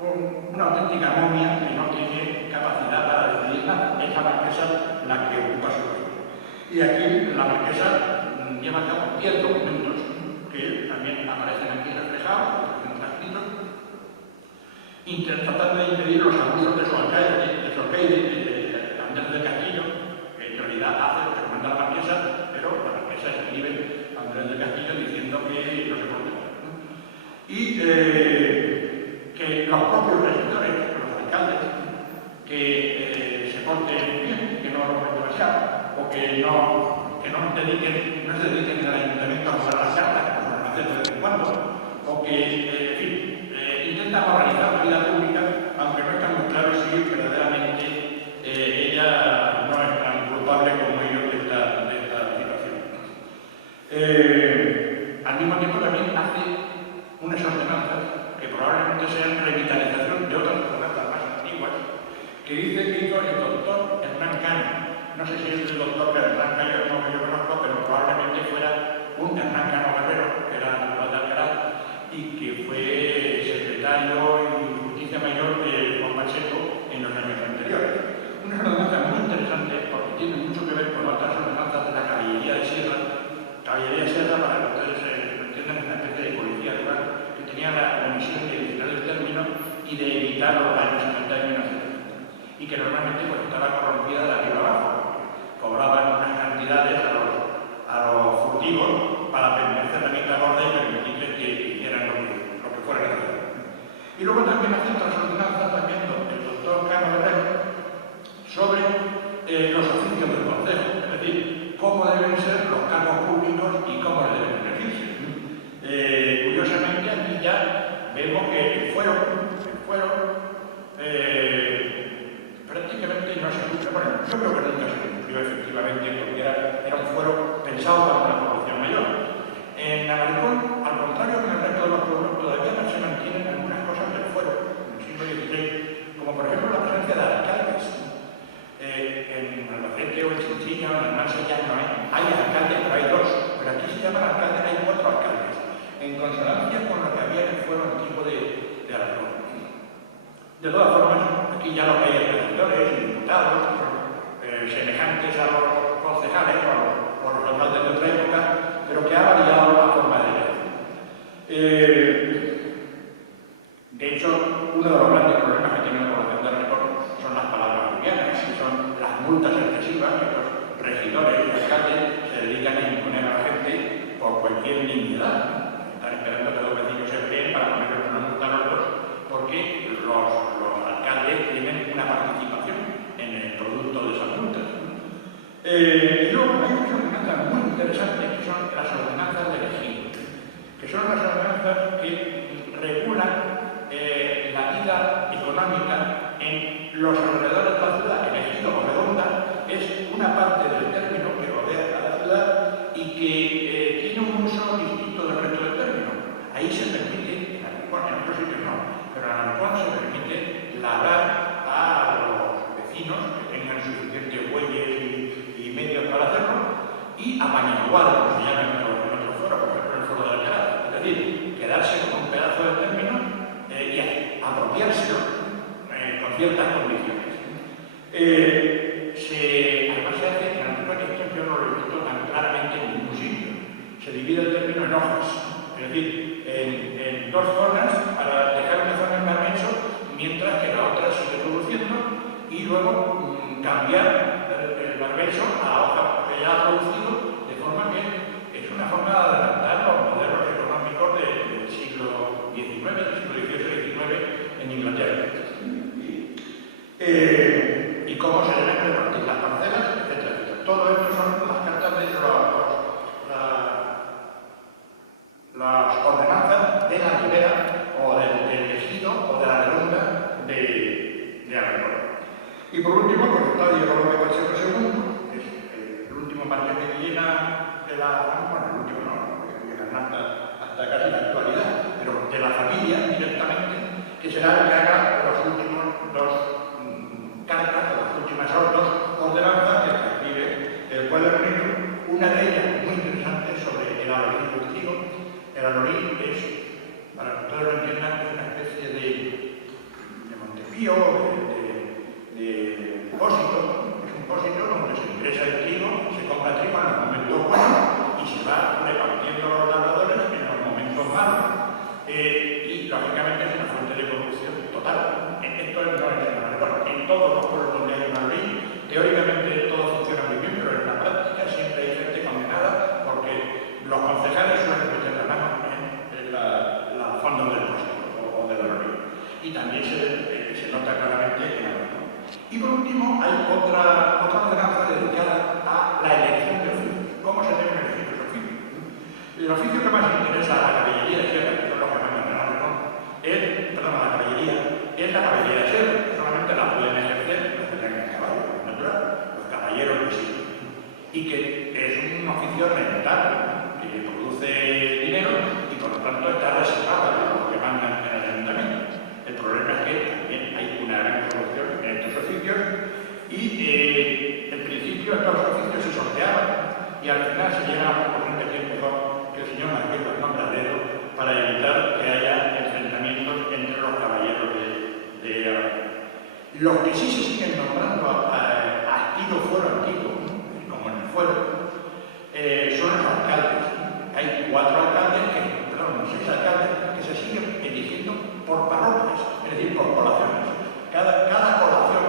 una auténtica momia que no tiene capacidad para decidir nada. Es la marquesa la que ocupa su puesto. Y aquí la marquesa lleva a cabo 10 documentos que también aparecen aquí reflejados, en los escritos, tratando de impedir los abusos de su alcaide, Andrés del Castillo, que en realidad hace lo que manda la marquesa, pero la marquesa escribe a Andrés del Castillo diciendo que no se puede hacer. Y que los propios regidores, los alcaldes, que se porten bien, que no rompen demasiado, o que no se dediquen al ayuntamiento a jugar las cartas, como lo hacen de vez en cuando, o que, en fin, intentan organizar la vida pública, aunque no está muy claro si verdaderamente ella no es tan culpable como ellos de esta situación. Al mismo tiempo también hace unas ordenanzas que probablemente sean revitalización de otras ordenanzas más antiguas, que dice que hizo el doctor Hernán Cano. No sé si es el doctor Hernán Cano como yo conozco, pero probablemente fuera un Hernán Cano Guerrero, que era natural de Alcalá, y que fue secretario y justicia mayor de Juan Pacheco en los años anteriores. Una ordenanza muy interesante porque tiene mucho que ver con otras ordenanzas de la caballería de Sierra. Caballería de Sierra, para que ustedes entiendan, es una especie de policía rural que tenía la misión de visitar el término y de evitar los daños en el término, y que normalmente pues, estaba corrompida de arriba abajo. Cobraban unas cantidades a los furtivos para permanecer la mitad gorda y permitirles que hicieran lo que fuera necesario. Y luego también hace otras ordenanzas también el doctor Cano Guerrero sobre los oficios del Consejo, es decir, cómo deben ser los cargos públicos y cómo deben elegirse. Curiosamente aquí ya vemos que el fuero prácticamente no se cumple. Bueno, yo creo que nunca se cumplió efectivamente porque era un fuero pensado para una población mayor. En Alarcón, al contrario que en el resto de los pueblos, todavía no se mantienen algunas cosas del fuero en el siglo XVI, como por ejemplo la presencia de alcaldes. En Albacete o en Chinchilla o en Almansa ya no hay alcaldes, pero hay 2, pero aquí se llaman alcaldes, hay 4 alcaldes, en consonancia con lo que había en el fuero antiguo de Alarcón. De todas formas, aquí ya lo que hay regidores y diputados, semejantes a los concejales o los alcaldes de otra época, pero que ha variado la forma de elección. De hecho, uno de los grandes problemas que tiene la población de Alarcón son las palabras julianas, que son las multas excesivas que los regidores y alcaldes se dedican a imponer a la gente por cualquier nimiedad. Están esperando que los vecinos se peleen para ponerles una multa a los dos, porque los alcaldes tienen una participación en el producto de esas multas. Y luego hay unas ordenanzas muy interesantes que son las ordenanzas del ejido, que son las ordenanzas que regulan la vida económica en los alrededores de la ciudad. El ejido o redonda es una parte del término que rodea a la ciudad y que tiene un uso distinto del resto del término. Ahí se permite, en otros sitios no, pero en Alarcón se permite labrar a los vecinos que tengan suficientes bueyes y y apañaguar, como se llama en otro foro, por ejemplo el foro de Alcalá. Es decir, quedarse con un pedazo de término y apropiárselo con ciertas condiciones. Además se hace, en la antigua texto yo no lo he visto tan claramente en ningún sitio. Se divide el término en hojas, es decir, en dos zonas para dejar una zona en barbecho, mientras que la otra sigue produciendo, y luego cambiar el barbecho a la hoja que ya ha producido, de forma que es una forma de adelantar los modelos económicos del siglo XIX, del siglo XVIII-XIX en Inglaterra. Y cómo se deben repartir las parcelas, etcétera, etcétera. Todo esto son las cartas de las ordenanzas de la ribera o del ejido o de la redonda de Aragón. Y por último, pues está Diego López Pacheco II, que es el último marqués de Villena de la... Bueno, el último no, porque llegan hasta casi la actualidad, pero de la familia directamente, que será el que haga los últimos dos cartas, las últimas dos ordenanzas que escribe el cuadernillo. Una de ellas muy interesante sobre el alorí del trigo. El alorí es, para que todos lo entiendan, es una especie de montepío, de depósito. Es un depósito donde se ingresa el trigo, se compra trigo en los momentos buenos y se va repartiendo los labradores en los momentos malos. Y lógicamente es una fuente de corrupción total. Esto no es nada mejor. En todos los pueblos donde hay un alorí, teóricamente todo funciona muy bien, pero en la práctica siempre hay gente condenada porque los concejales suelen meter la mano en la fondos del puesto o del alorí. Y también se nota claramente en el alorí. Y por último, hay otra ordenanza dedicada a la elección de oficios. ¿Cómo se deben elegir los oficios? El oficio que más interesa a la caballería de sierra, que es lo que más me interesa, a la caballería, es la caballería de sierra. Solamente la pueden ejercer los que tengan caballo, natural, los caballeros de sierra. Y que es un oficio rentable, que produce dinero y por lo tanto está reservado a los que mandan en el ayuntamiento. El problema es que también hay una gran corrupción en estos oficios y en principio estos oficios se sorteaban y al final se llega a una corriente que empezó el señor Marqués los nombra a dedo para evitar que haya enfrentamientos entre los caballeros de los que sí se siguen nombrando a estilo fuero antiguo, como en el fuero, son los alcaldes. Hay 6 alcaldes que se siguen eligiendo por parroquias, es decir, por poblaciones. Cada población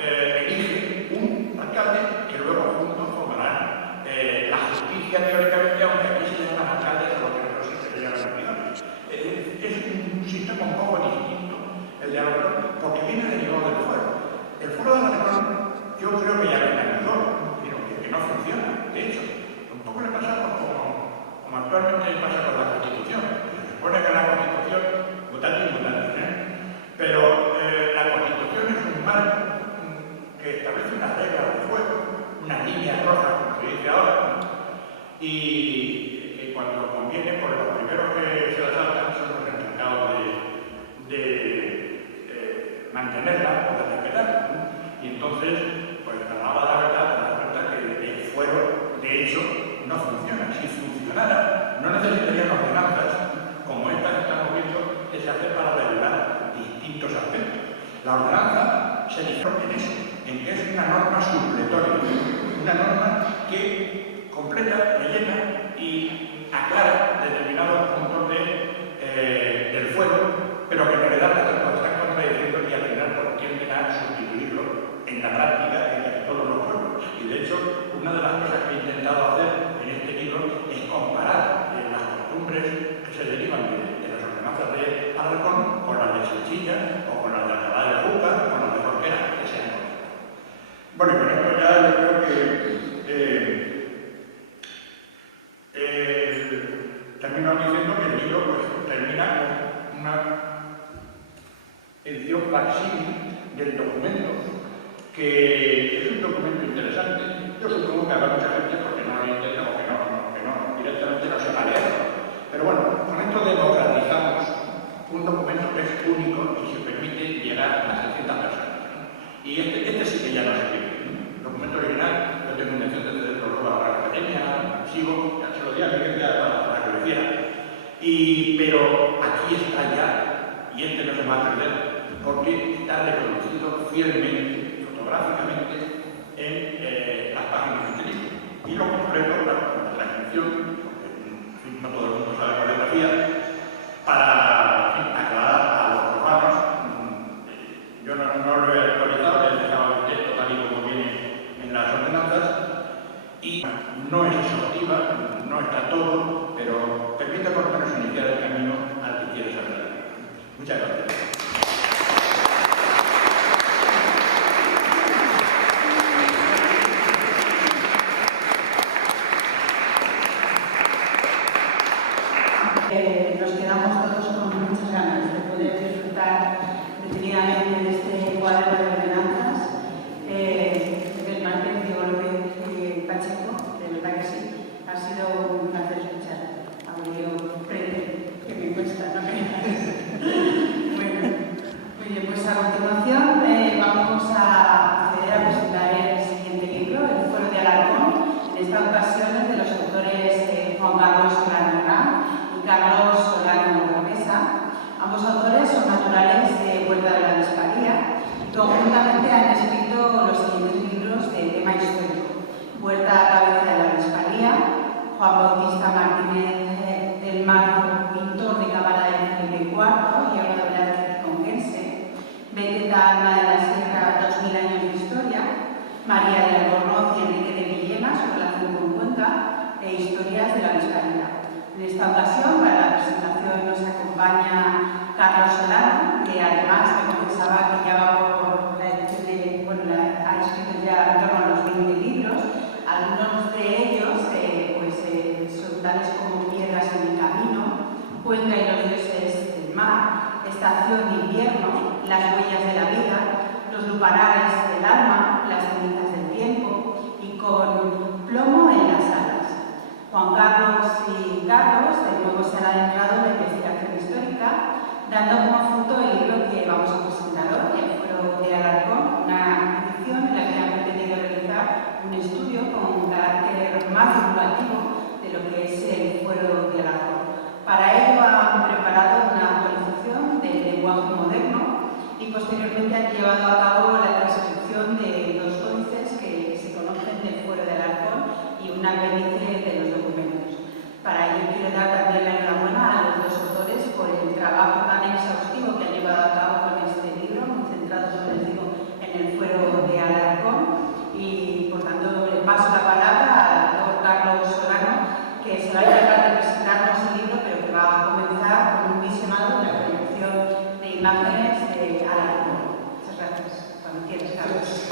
elige un alcalde que luego juntos formarán la justicia teóricamente, aunque aquí se llaman alcaldes a los que no se llaman servidores. Es un sistema un poco distinto el de Aragón, porque viene derivado del fuero. El fuero de Aragón yo creo que ya lo organizó, pero que no funciona. De hecho, un poco le pasa como actualmente pasa con la Constitución. Se supone que la Constitución, mutante y mutante, pero la Constitución es un marco que establece unas reglas de juego, unas líneas rojas, como se dice ahora, y cuando conviene, pues los primeros que se las saltan son los encargados de mantenerla o de respetarla. Y entonces, pues a la hora de la verdad, te das cuenta que el fuero, de hecho, no funciona. Si funcionara, no necesitaríamos ordenanzas como esta que estamos viendo que se hace para regular distintos aspectos. La ordenanza se diferencia en eso, en que es una norma supletoria, una norma que completa, rellena y aclara determinados puntos del fuero, pero que en realidad lo están contradiciendo y al final tienden a sustituirlo en la práctica en todos los pueblos. Y de hecho, una de las cosas que he intentado hacer en este libro es comparar las costumbres que se derivan de las ordenanzas de Aragón con las de Chinchilla o con las de Alcalá de Juca o con las de Jorquera, que sean correctas. Bueno, y con esto ya yo creo que termino diciendo que el libro pues, termina con una edición facsímil del documento, que es un documento interesante. Yo supongo que habrá mucha gente porque no lo entiende o que no directamente no se va a leerlo. Pero bueno, con esto democratizamos un documento que es único y se permite llegar a 600 personas. Y este sí que ya no se escribe. El documento original, yo tengo intención de cederlo luego a la academia, más de él, porque está reproducido fielmente, fotográficamente, en las páginas de este libro. Y lo completo, claro, con la transcripción, porque en fin, no todo el mundo sabe coreografía, para aclarar a los profanos. Yo no lo he actualizado, he dejado el texto tal y como viene en las ordenanzas, y no es exhaustiva, no está todo, pero permite por lo menos iniciar el camino al que quiere saber. Muchas gracias. Nos quedamos todos con muchas ganas de poder disfrutar detenidamente de este cuaderno de ordenanzas del Marqués Diego López Pacheco. De verdad que sí, ha sido un placer escuchar. Aurelio Frente, que me cuesta, ¿no? Bueno, muy bien, pues a continuación vamos a proceder a presentar el siguiente libro, El Fuero de Alarcón. En esta ocasión es de los autores Juan Carlos Solano y Carlos Solano Gordesa. Ambos autores son naturales de Huerta de la Viscaría y conjuntamente han escrito los siguientes libros de tema histórico: Huerta a cabeza de la Viscaría, Juan Bautista Martínez del Marco, pintor de cámara de Felipe IV y obra de Velázquez conquense, Beteta Alma de la Sierra, 2000 años de historia, María de Albornoz y Enrique de Villena, su relación con Cuenca, e Historias de la Viscaría. En esta ocasión, para la presentación, nos acompaña Carlos Solano, que además me confesaba que ya va por la edición de, bueno, ha escrito ya en torno a los 20 libros. Algunos de ellos son tales como Piedras en el camino, Cuenca y los dioses del mar, Estación de invierno, Las huellas de la vida, Los lupanares del alma, Las cenizas del tiempo y Con plomo en las alas. Juan Carlos y Carlos de nuevo se han adentrado en la investigación histórica, dando como fruto el libro que vamos a presentar hoy, El Fuero de Alarcón, una edición en la que han pretendido realizar un estudio con un carácter más divulgativo de lo que es el Fuero de Alarcón. Para ello han preparado una actualización del lenguaje moderno y posteriormente han llevado a cabo la transcripción de dos códices que se conocen del Fuero de Alarcón y un apéndice de los documentos. Para ello quiero dar también la enhorabuena a los dos autores por el trabajo tan exhaustivo que han llevado a cabo con este libro, muy centrado, sobre todo, en el Fuero de Alarcón. Y por tanto le paso la palabra al doctor Carlos Solano, que se va a encargar de presentarnos el libro, pero que va a comenzar con un visionado de la proyección de imágenes de Alarcón. Muchas gracias. Cuando quieras, Carlos.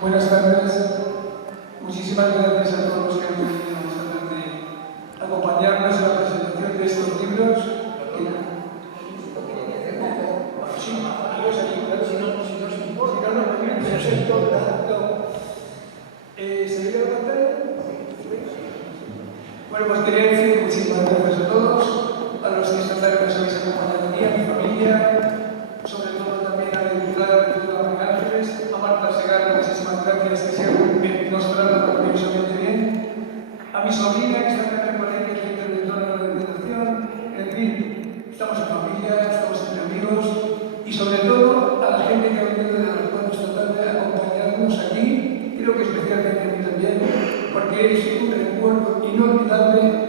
Buenas tardes. Muchísimas gracias a todos los que han venido a tratar de acompañarnos en la presentación de estos libros. Bueno, pues quería decir muchísimas gracias a todos, a los que esta tarde nos habéis acompañado aquí, a mi familia, sobre todo también a la diputada de Cultura de Ángeles, a Marta Segarra, muchísimas gracias, que siempre nos trata maravillosamente bien, a mi sobrina, que está acá por ahí, que es la interventora de la organización, en fin, estamos en familia, estamos entre amigos, y sobre todo a la gente que ha venido de los pueblos esta tarde a acompañarnos aquí, creo que especialmente a mí también, porque es un recuerdo inolvidable.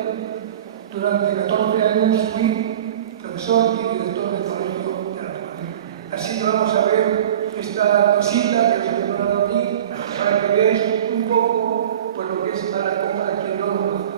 Durante 14 años fui profesor y director del colegio de la Aragón. Así que vamos a ver esta cosita que os he preparado aquí para que veáis un poco pues, lo que es Alarcón para quien no lo conoce.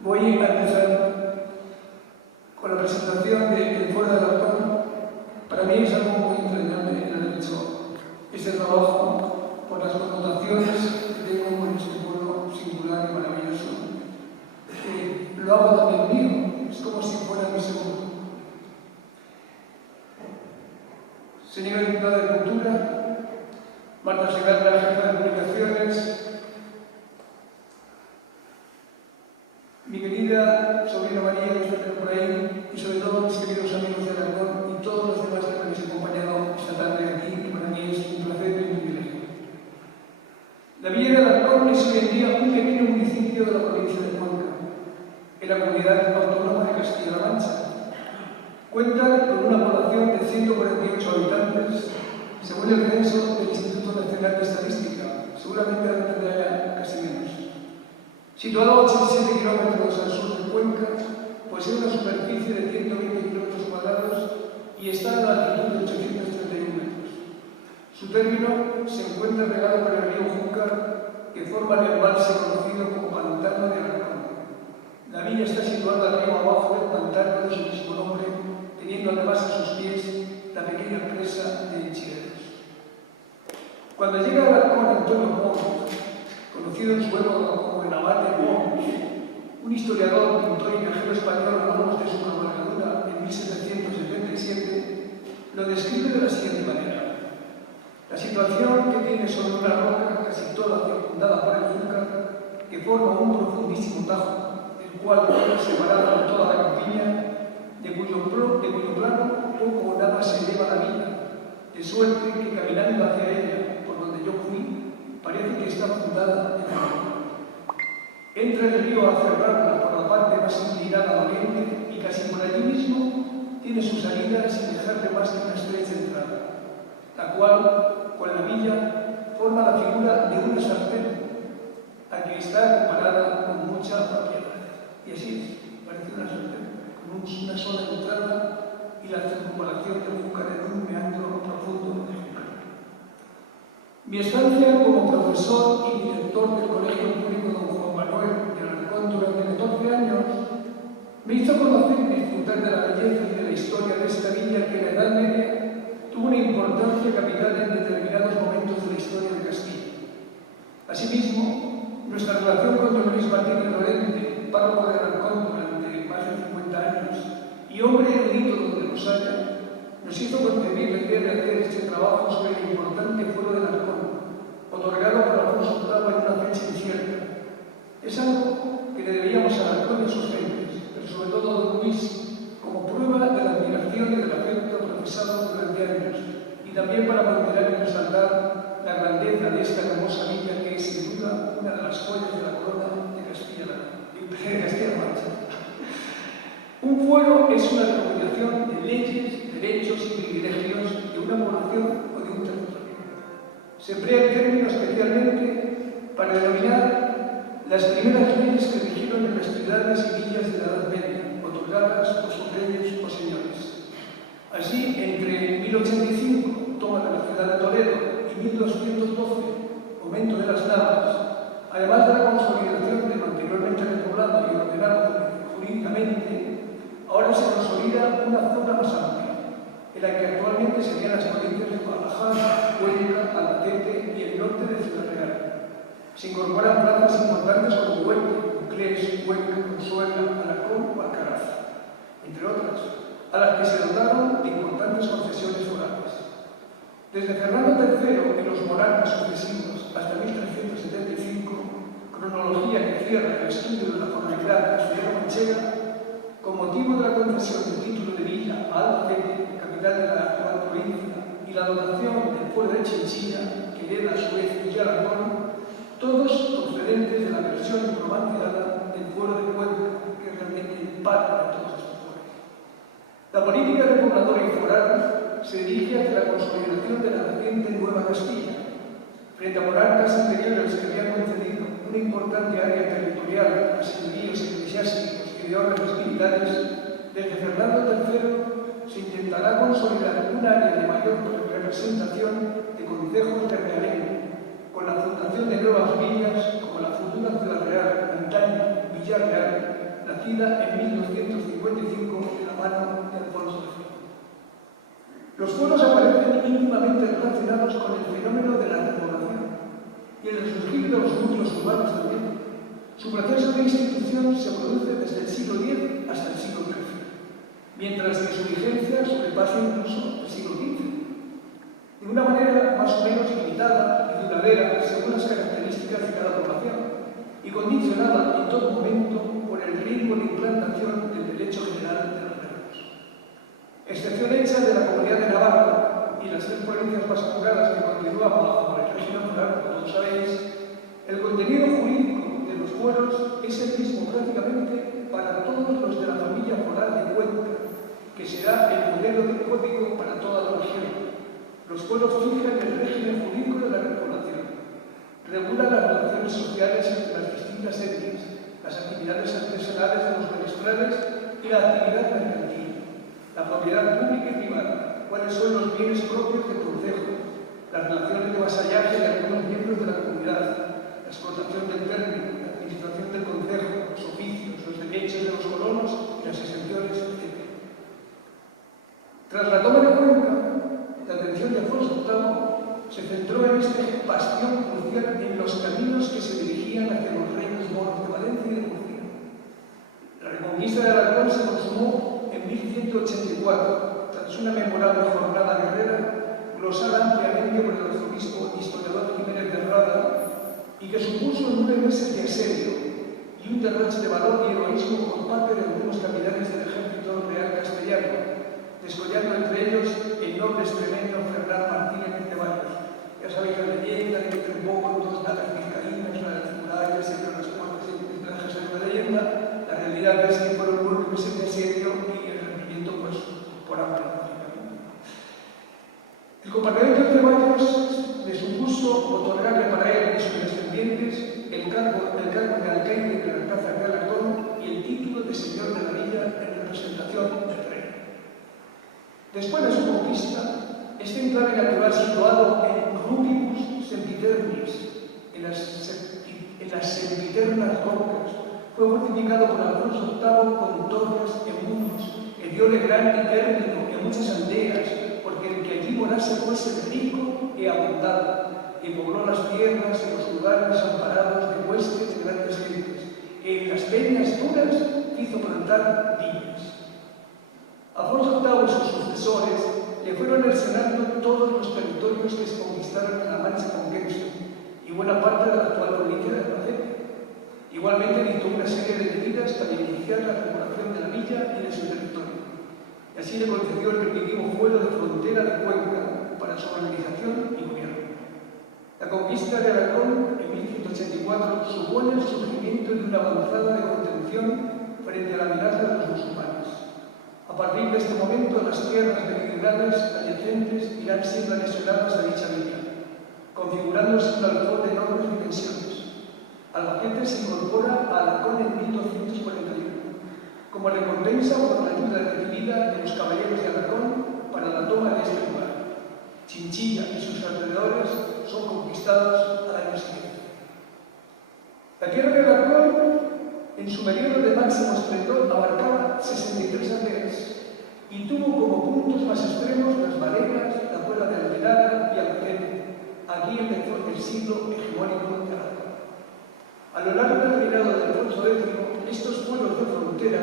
Voy a empezar con la presentación del Foro del Alarcón. Para mí es algo muy entrañable el haber hecho este trabajo por las connotaciones que tengo con este pueblo singular y maravilloso. Lo hago también mío, es como si fuera mi segundo. Señora diputada de Cultura, Marta Segarra, jefa de Comunicaciones, mi querida sobrina María, que está por ahí, y sobre todo mis queridos amigos de Alarcón y todos los demás que me habéis acompañado esta tarde aquí, y para mí es un placer y un privilegio. La Villa de Alarcón es hoy en día un pequeño municipio de la provincia de Cuenca, en la comunidad autónoma de Castilla-La Mancha. Cuenta con una población de 148 habitantes, según el censo del Instituto Nacional de Estadística, seguramente haya casi menos. Situado a 87 kilómetros al sur de Cuenca, posee una superficie de 120 kilómetros cuadrados y está a la altitud de 831 metros. Su término se encuentra regado por el río Júcar, que forma el embalse conocido como Pantano de Alarcón. La villa está situada río abajo del pantano de su mismo nombre, teniendo además a sus pies la pequeña presa de Enchileros. Cuando llega a Alarcón Antonio Pons, conocido en su época como el abate Pons, un historiador, pintor y viajero español a lo de su cabalgadura en 1777, lo describe de la siguiente manera. La situación que tiene sobre una roca casi toda circundada por el Júcar, que forma un profundísimo tajo, el cual queda separado de toda la campiña, de cuyo plano poco o nada se eleva la vida, de suerte que caminando hacia ella, por donde yo fui, parece que está fundada en la roca. Entra el río a cerrarla por la parte más inclinada al oriente y casi por allí mismo tiene su salida sin dejarle más que una estrecha entrada, la cual, con la villa, forma la figura de una sartén, a que está comparada con mucha propiedad. Y así es, parece una sartén, con una sola entrada y la circunvalación del Júcar en un meandro profundo del Júcar. Mi estancia como profesor y director del Colegio Público Don Juan Manuel de Alarcón durante 14 años me hizo conocer y disfrutar de la belleza y de la historia de esta villa que en la Edad Media tuvo una importancia capital en determinados momentos de la historia de Castilla. Asimismo, nuestra relación con don Luis Martínez Lorente, párroco de Alarcón durante más de 50 años y hombre erudito donde los haya, nos hizo concebir la idea de hacer este trabajo sobre el importante Foro de Alarcón, otorgado por Alfonso VIII en una fecha incierta. Es algo que le debíamos a Alarcón y a sus gentes, pero sobre todo a don Luis, como prueba de la admiración y del afecto profesado durante años, y también para mantener y resaltar la grandeza de esta hermosa villa que es sin duda una de las joyas de la corona de Castilla-La Mancha. Un fuero es una recopilación de leyes, derechos y privilegios de una población o de un territorio. Se emplea el término especialmente para denominar las primeras leyes que rigieron en las ciudades y villas de la Edad Media, otorgadas por sus reyes o señores. Así, entre 1085, toma de la ciudad de Toledo, y 1212, aumento de las navas, además de la consolidación del anteriormente repoblado y ordenado jurídicamente, ahora se consolida una zona más amplia, en la que actualmente serían las provincias de Guadalajara, Cuenca, Albacete y el norte de Ciudad Real. Se incorporan plazas importantes como Huelva, Uclés, Cuenca, Consuela, Alarcón o Alcaraz, entre otras, a las que se dotaron de importantes concesiones forales. Desde Fernando III y los monarcas sucesivos hasta 1375, cronología que cierra el estudio de la formalidad castellano manchega, con motivo de la concesión del título de villa a Albacete, capital de la actual provincia, y la dotación del pueblo de Chinchilla, que hereda a su vez Villa Alarcón, todos procedentes de la versión romanceada del pueblo de Cuenca, que es realmente el padre de todos estos pueblos. La política repobladora y foral se dirige hacia la consolidación de la reciente Nueva Castilla, frente a monarcas anteriores que habían concedido una importante área territorial a señoríos eclesiásticos y de órdenes militares. Desde Fernando III se intentará consolidar un área de mayor representación de concejos de realengo, con la fundación de nuevas villas como la futura Ciudad Real, antaño Villarreal, nacida en 1255 de la mano de Alfonso X. Los fueros aparecen íntimamente relacionados con el fenómeno de la repoblación y el resurgir de los núcleos urbanos también. Su proceso de institución se produce desde el siglo X hasta el siglo XIII, mientras que su vigencia sobrepasa incluso el siglo XV, de una manera más o menos limitada y duradera según las características de cada población y condicionada en todo momento por el ritmo de implantación del derecho general de los reinos. Excepción hecha de la Comunidad de Navarra y las 3 provincias más jugadas que continúan bajo el régimen foral, como todos sabéis, el contenido jurídico de los fueros es el mismo prácticamente para todos los de la familia foral de Cuenca, que será el modelo de código para toda la región. Los fueros fijan el régimen jurídico de la repoblación, regulan las relaciones sociales entre las distintas etnias, las actividades artesanales de los menestrales y la actividad mercantil, la propiedad pública y privada, cuáles son los bienes propios del concejo, las relaciones de vasallaje de algunos miembros de la comunidad, la explotación del término, la administración del concejo, los oficios, los derechos de los colonos y las exenciones, etc. Tras la toma de Cuenca, la atención de Alfonso VIII se centró en este bastión crucial en los caminos que se dirigían hacia los reinos moros de Valencia y de Murcia. La reconquista de Aragón se consumó en 1184, tras una memorable jornada guerrera glosada ampliamente por el arzobispo historiador Jiménez de Rada y que supuso 9 meses de asedio y un derroche de valor y heroísmo por parte de algunos capitanes del ejército real castellano, descollando entre ellos el noble extremeño Fernán Martínez de Ceballos. Ya sabéis la leyenda de que trepó con 2 naves vizcaínas, una de las murallas, siempre las puertas y trajes de la leyenda. La realidad es que fueron 9 meses de asedio y el rendimiento, pues, por hambre, lógicamente. El comportamiento de Ceballos le supuso otorgarle para él y sus descendientes el cargo de alcaide de la Casa de Alarcón y el título de señor de la villa en representación del rey. Después de su conquista, este enclave natural situado en Rubicus Sempiternis, en las sempiternas rocas, fue fortificado por Alfonso VIII con torres y muros, que diole grande término en muchas aldeas, porque el que allí morase fuese rico y abundado, y pobló las tierras y los lugares desamparados de huestes de grandes gentes, y en las peñas duras hizo plantar viñas. Alfonso VIII y sus sucesores le fueron anexionando todos los territorios que se conquistaron en la Mancha Conquense y buena parte de la actual provincia de Albacete. Igualmente dictó una serie de medidas para iniciar la regulación de la villa y de su territorio. Y así le concedió el primitivo fuero de frontera de Cuenca para su organización y gobierno. La conquista de Aragón en 1184 supone el surgimiento de una avanzada de contención frente a la amenaza de los musulmanes. A partir de este momento, las tierras meridionales adyacentes irán siendo anexionadas a dicha villa, configurándose un alfón de enormes dimensiones. Albacete se incorpora a Alacón en 1241, como recompensa por la ayuda recibida de los caballeros de Alacón para la toma de este lugar. Chinchilla y sus alrededores son conquistados al año siguiente. La tierra de Alacón, en su periodo de máximo esplendor, abarcaba 63 aldeas y tuvo como puntos más extremos las Valeras, la Puebla de Almenara y Albacete. Aquí empezó el siglo hegemónico de Aragón. A lo largo del reinado de Alfonso X, estos pueblos de frontera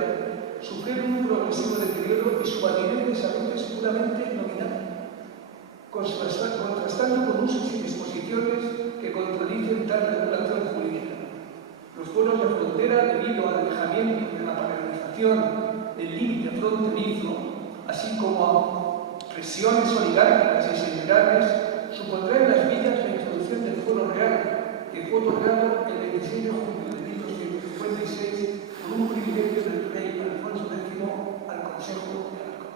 sufrieron un progresivo deterioro y su validez de salud es puramente nominal, contrastando con usos y disposiciones que contradicen tal regulación jurídica. Los pueblos de frontera, debido al alejamiento de la paralización del límite fronterizo, así como a presiones oligárquicas y similares, supondrá en las villas la introducción del fuero real, que fue otorgado el 26 de junio de 1256 por un privilegio del rey Alfonso X al Consejo de Alarcón.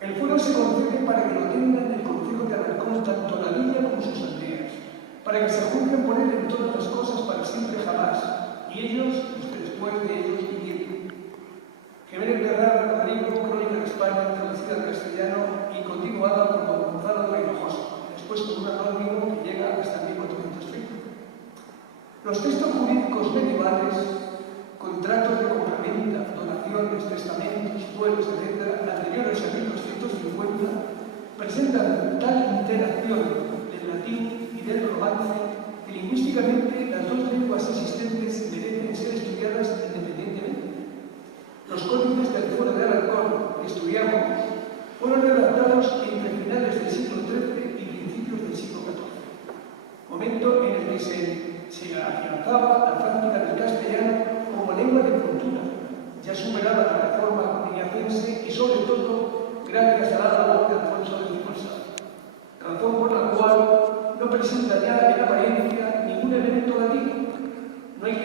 El fuero se concede para que lo tengan el Consejo de Alarcón tanto la villa como sus aldeas, para que se juzguen por él en todas las cosas para siempre jamás, y ellos, los que después de ellos vivieron. Jiménez de Rada, Rodrigo, Crónica de España, traducida al castellano y continuada por don Gonzalo de Hinojosa, después por un anónimo que llega hasta 1430. Los textos jurídicos medievales, contratos de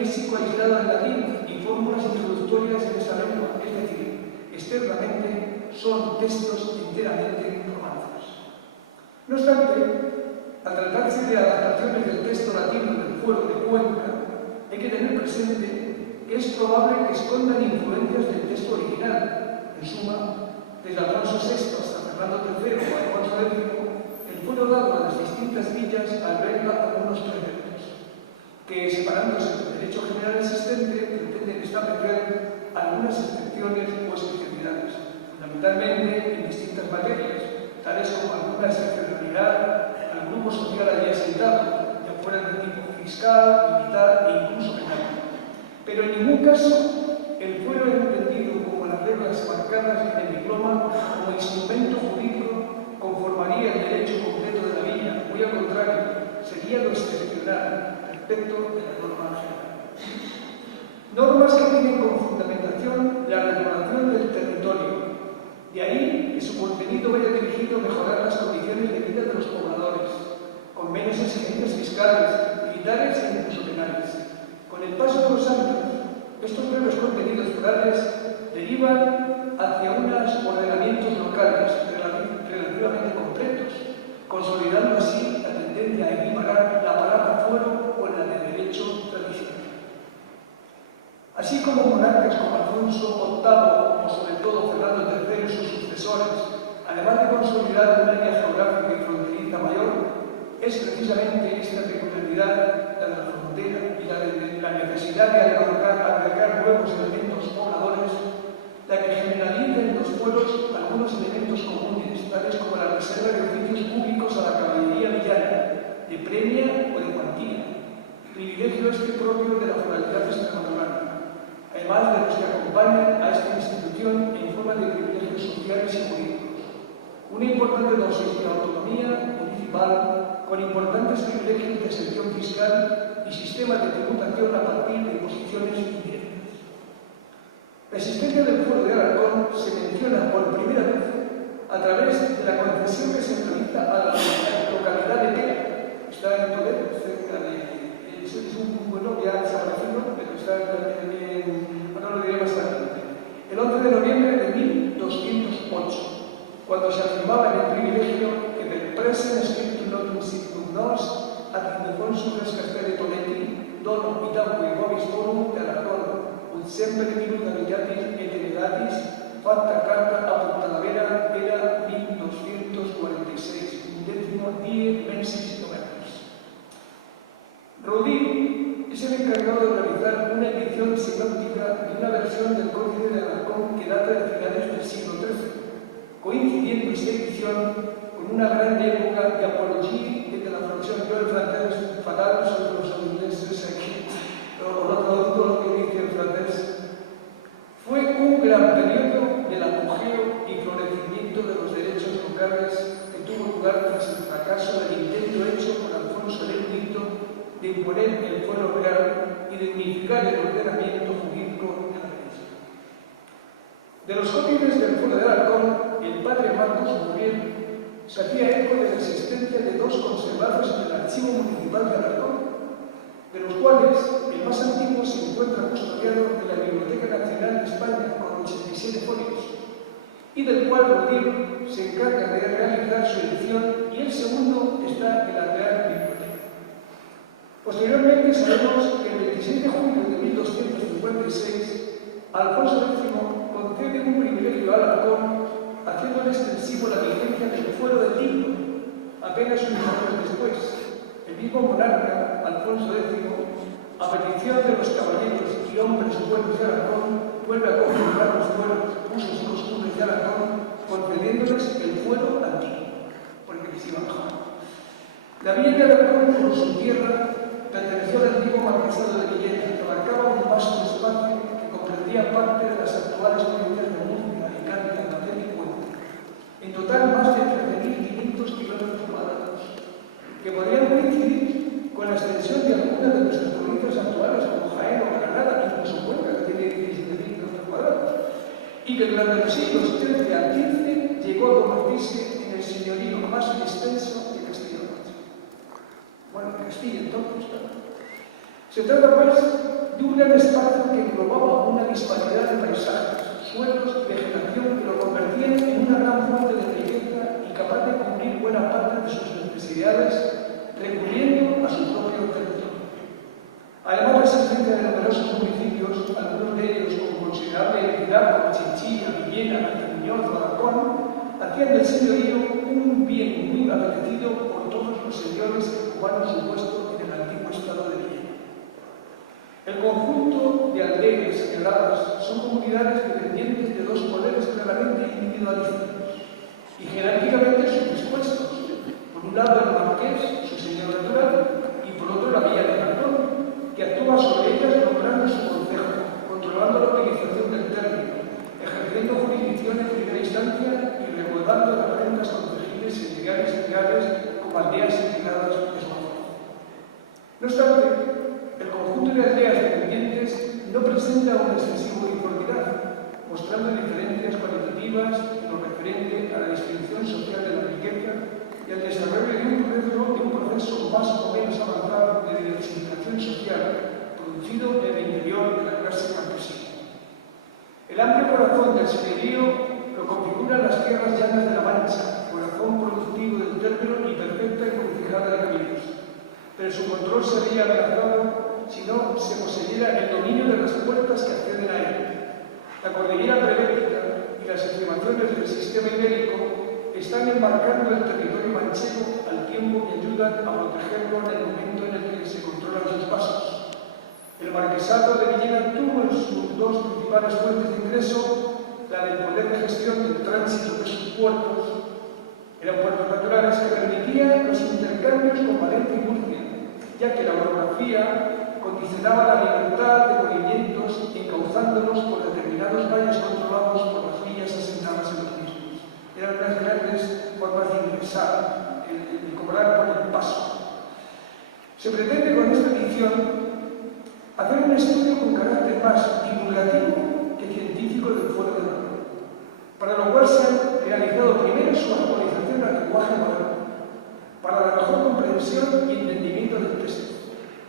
léxico aislado en latín y fórmulas introductorias en esa lengua, es decir, externamente son textos enteramente romances. No obstante, al tratarse de adaptaciones del texto latino del Fuero de Cuenca, hay que tener presente que es probable que escondan influencias del texto original. En suma, desde Alfonso VI hasta Fernando III o Alfonso X, el fuero dado a las distintas villas alberga algunos preceptos, que, separándose del derecho general existente, pretenden establecer algunas excepciones o especialidades, fundamentalmente en distintas materias, tales como alguna excepcionalidad al grupo social allí asentado, ya fuera de tipo fiscal, militar e incluso penal. Pero en ningún caso el fuero es entendido como las reglas marcadas en el diploma como instrumento jurídico conformaría el derecho completo de la villa, muy al contrario, sería lo excepcional respecto de la norma general. Normas que tienen como fundamentación la regulación del territorio. De ahí que su contenido vaya dirigido a mejorar las condiciones de vida de los pobladores, con menos exigencias fiscales, militares e incluso penales. Con el paso de los años, estos nuevos contenidos forales derivan hacia unos ordenamientos locales relativamente completos, consolidando así la tendencia a equiparar la palabra fuero con la de derecho tradicional. Así como monarcas como Alfonso VIII o sobre todo Fernando III y sus sucesores, además de consolidar un área geográfica y fronteriza mayor, es precisamente esta peculiaridad, la de la frontera y la necesidad de agregar nuevos elementos pobladores, la que generaliza en los pueblos algunos elementos comunes, tales como la reserva de oficios públicos a la caballería villana, de premia o de cuantía, privilegio este propio de la foralidad extremadurana, además de los que acompañan a esta institución en forma de privilegios sociales y jurídicos. Una importante dosis de autonomía municipal con importantes privilegios de exención fiscal y sistemas de tributación a partir de imposiciones indirectas. La existencia del fuero de Alarcón se menciona por primera vez a través de la concesión que se realiza a la localidad de Tela. Está en Toledo, cerca de... Es un pueblo que ya se ha vecino, pero está en... Ahora lo diré más adelante. El 11 de noviembre de 1208, cuando se afirmaba en el privilegio que del present scriptum notum signum nos ad Ildefonso res Castelli Toleti dono itamque vobis forum de Alarcón ut sempre minuta villatis et heredatis fatta carta a Talavera era 1246, 10 mensis novenas. Rodin es el encargado de realizar una edición sinóptica de una versión del Códice de Alarcón que data de finales del siglo XIII, coincidiendo esta edición con una gran época de apología de la traducción. Yo el francés fatal sobre los ingleses aquí, o no traduzco lo que dice el francés. Fue un gran periodo del apogeo y florecimiento de los derechos locales que tuvo lugar tras el fracaso del intento hecho por Alfonso el Erudito de imponer el fuero real y de unificar el ordenamiento jurídico de la Iglesia. De los códices del fuero de Alarcón, el padre Marcos Muriel se hacía eco de la existencia de dos conservados en el Archivo Municipal de Alarcón, de los cuales el más antiguo se encuentra custodiado en la Biblioteca Nacional de España con 87 folios, y del cual Rodin se encarga de realizar su edición, y el segundo está en la Real Biblioteca. Posteriormente sabemos que el 26 de julio de 1256 Alfonso X concede un privilegio a Alarcón, haciéndole extensivo la vigencia del fuero del Libro, apenas unos años después. El mismo monarca, Alfonso X, a petición de los caballeros y hombres buenos de Alarcón, vuelve a confirmar los fueros, usos y costumbres de Alarcón, concediéndoles el fuero antiguo, porque les iba mejor. La villa de Alarcón, con su tierra, perteneció al antiguo marquesado de Villena, que abarcaba un vasto espacio que comprendía parte de las actuales provincias de Murcia, Alicante, Albacete y Cuenca. En total, más de 13.500 kilómetros cuadrados, que podrían coincidir con la extensión de algunas de nuestras provincias actuales, como Jaén o Granada, incluso Cuenca, que tiene 17.000 kilómetros cuadrados, y que durante los siglos XIII al XV llegó a convertirse en el señorío más extenso de Castilla-La Mancha. Bueno, de Castilla entonces, claro. Se trata, pues, de un gran espacio que englobaba una disparidad de paisajes, suelos y vegetación que lo convertían en una gran fuente de riqueza y capaz de cubrir buena parte de sus necesidades, recurriendo a su propio territorio. Además, la existencia de numerosos municipios, algunos de ellos con considerable entidad como Chinchilla, Villena, Muñoz o Alarcón, hacían del señorío un bien muy agradecido por todos los señores que ocuparon su puesto en el antiguo estado de Villena. El conjunto de aldeas quebradas son comunidades dependientes de dos poderes claramente individualizados y jerárquicamente superpuestos. Por un lado el marqués, su señor natural, y por otro la villa de Cantón, que actúa sobre ellas nombrando su concejo, controlando la utilización del término, ejerciendo jurisdicción en primera instancia y recordando las rentas concejiles ilegales y legales como aldeas integradas de su zona. No obstante, el conjunto de aldeas dependientes no presenta una excesiva uniformidad, mostrando diferencias cualitativas en lo referente a la distribución social de la riqueza y al desarrollo de un proceso más o menos avanzado de diversificación social producido en el interior de la clase campesina. El amplio corazón del señorío lo configuran las tierras llanas de la Mancha, corazón productivo del término y perfecta encrucijada de caminos. Pero su control sería amenazado si no se poseyera el dominio de las puertas que acceden a él. La cordillera Prevética y las estimaciones del sistema ibérico están enmarcando el territorio manchego al tiempo que ayudan a protegerlo en el momento en el que se controlan sus pasos. El marquesado de Villena tuvo en sus dos principales fuentes de ingreso la del poder de gestión del tránsito de sus puertos. Eran puertos naturales que permitían los intercambios con Valencia y Murcia, ya que la orografía condicionaba la libertad de movimientos encauzándolos por determinados valles controlados por las villas asentadas en los mismos. Eran unas grandes formas de ingresar, de cobrar por el paso. Se pretende con esta edición hacer un estudio con carácter más divulgativo que científico del fuero de Aragón, para lo cual se ha realizado primero su actualización al lenguaje moderno, para la mejor comprensión y entendimiento del texto.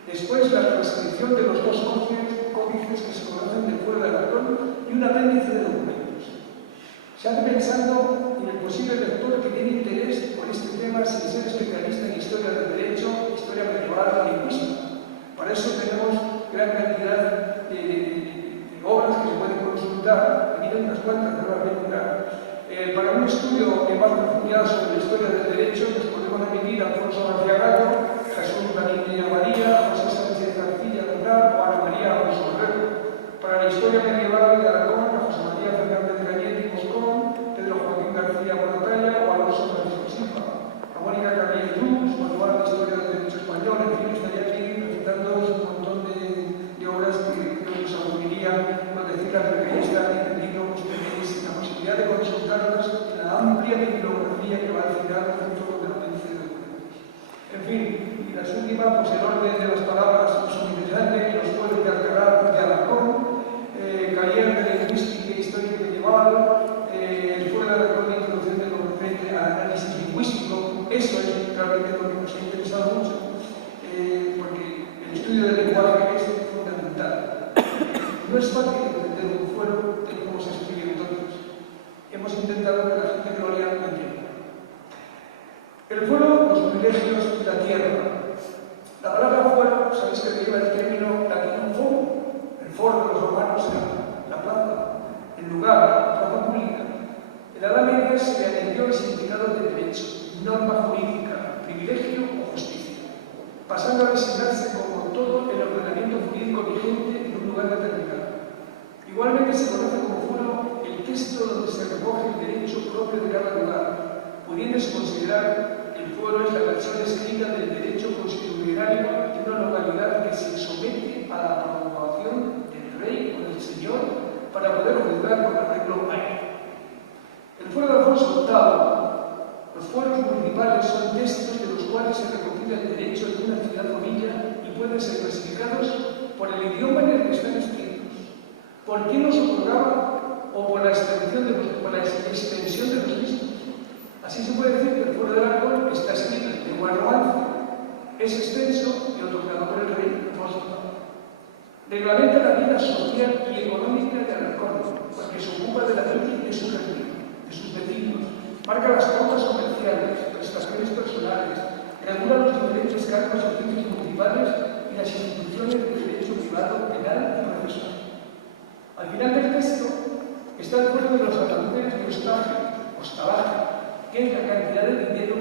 Después, la transcripción de los dos códices que se conocen del fuero de Aragón y un apéndice de documentos. Se hace pensando en el posible lector que tiene interés por este tema sin ser especialista en historia del derecho, historia medieval o lingüística. Para eso tenemos gran cantidad de obras que se pueden consultar, aquí hay unas cuantas, no las voy a nombrar. Para un estudio en más profundidad sobre la historia del derecho, nos podemos remitir a Alfonso García Gallo, Jesús María María, José Sánchez García Lundar o Ana María Alonso Herrero. Para la historia medieval de Aragón, a José María Fernández Gallén y Moscón, Pedro Joaquín García Moratalla o Alonso Francisco Silva. A Mónica Carriel Luz, Manual de Historia del Derecho Español, en fin, estaría aquí presentando un montón de obras que nos aburriría con decir la periodista que entendido ustedes la posibilidad de consultarlas en la amplia bibliografía que va a citar junto con el apéndice de documentos. En fin, y las últimas, pues el orden de las palabras son interesantes, los pueblos de Alcalá de Alarcón, Cayer de Lingüística e Histórica Medieval, el fuero de Alarcón de Introducción de Conocimiento al Análisis Lingüístico. Eso es realmente lo que nos ha interesado mucho, porque el estudio del lenguaje es fundamental. No es fácil entender un fuero de cómo se escribe entonces. Hemos intentado que la gente que lo lea lo entienda. El fuero, los privilegios, la tierra. La palabra fuero, sabéis que deriva el término latino foro. El foro de los romanos era la plaza, el lugar, la plaza pública. En la Edad Media se le añadió el significado de derecho, norma jurídica, privilegio o justicia, pasando a designarse como todo el ordenamiento jurídico vigente en un lugar determinado. Igualmente se conoce como fuero el texto donde se recoge el derecho propio de cada lugar, pudiéndose considerar el fuero es la versión escrita del derecho constitucionario de una localidad que se somete a la aprobación del rey o del señor para poder juzgar con arreglo a él. El fuero de Alfonso VIII, los fueros municipales son textos de los cuales se recopila el derecho de una ciudad o villa y pueden ser clasificados por el idioma en el que están escritos, por quién los otorgaba o por la extensión de los mismos. Así se puede decir que el fuero de Aragón está escrito en lengua romance, es extenso y otorgado por el rey Alfonso VIII. Reglamenta la vida social y económica de Alarcón, porque se ocupa de la vida y de su jardín, de sus vecinos, marca las pautas comerciales, prestaciones personales, regula los diferentes cargos y oficios municipales y las instituciones de derecho privado, penal y procesal. Al final del texto está el código de los aranceles de hostalaje, que es la cantidad de dinero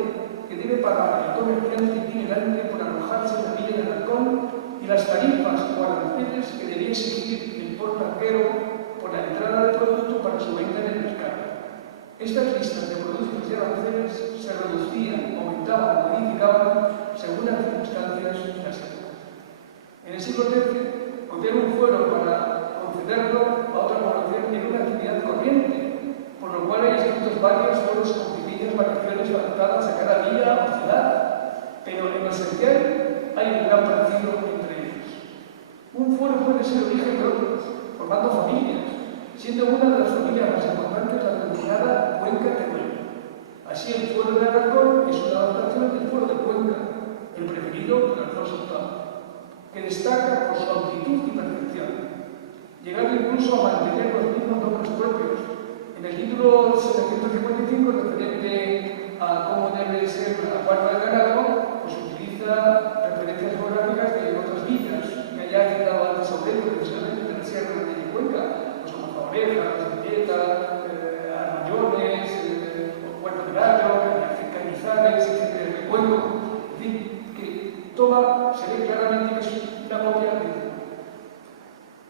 que debe pagar el comerciante itinerante por alojarse en la villa de Alarcón y las tarifas o aranceles que debía exigir el portaquero por la entrada del producto para su venta en el mercado. Estas listas de productos y aranceles se reducían, aumentaban o modificaban según las circunstancias y las épocas. En el siglo XIII, copiar un fuero para concederlo a otra población era una actividad corriente, por lo cual hay escritos varios fueros con pequeñas variaciones adaptadas a cada villa o ciudad, pero en lo esencial hay un gran parecido entre ellos. Un fuero puede ser origen de otros, formando familias, siendo una de las familias más importantes la denominada Cuenca de Teruel. Así, el fuero de Alarcón es una adaptación del fuero de Cuenca, el preferido por Alfonso VIII, que destaca por su amplitud y perfección, llegando incluso a mantener los mismos nombres propios. En el título 755, referente a cómo debe ser la guarda del ganado, pues utiliza referencias geográficas de otras villas, que allá quedaba antes Aurelio, precisamente de la Sierra de Cuenca, pues como Fabrejas, Villeta, Armayones, Puerto de Gallo, Cañizares, etc. Recuerdo, en fin, que toda se ve claramente que es una copia de.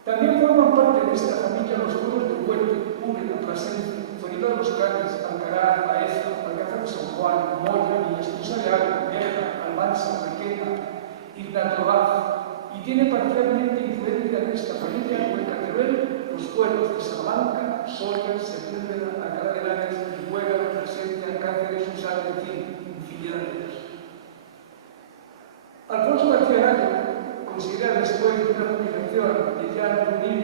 También forman parte de esta familia los pueblos de Huerto, Úbeda, Plasencia, Zorita de los Canes, Alcaraz, Baeza, Alcázar de San Juan, Moya, Villaescusa de Agua, Berna, Almansa, Requena, Ignatoraz, y tiene parcialmente influencia de esta familia Cuenca de Teruel los pueblos de Salamanca, Soria, Sepúlveda, Alcalá de Henares, Orihuela, Plasencia, Cáceres, Usal, en fin, infinidad de ellos. Alfonso García Gallo considera después de una publicación de Jan Brunil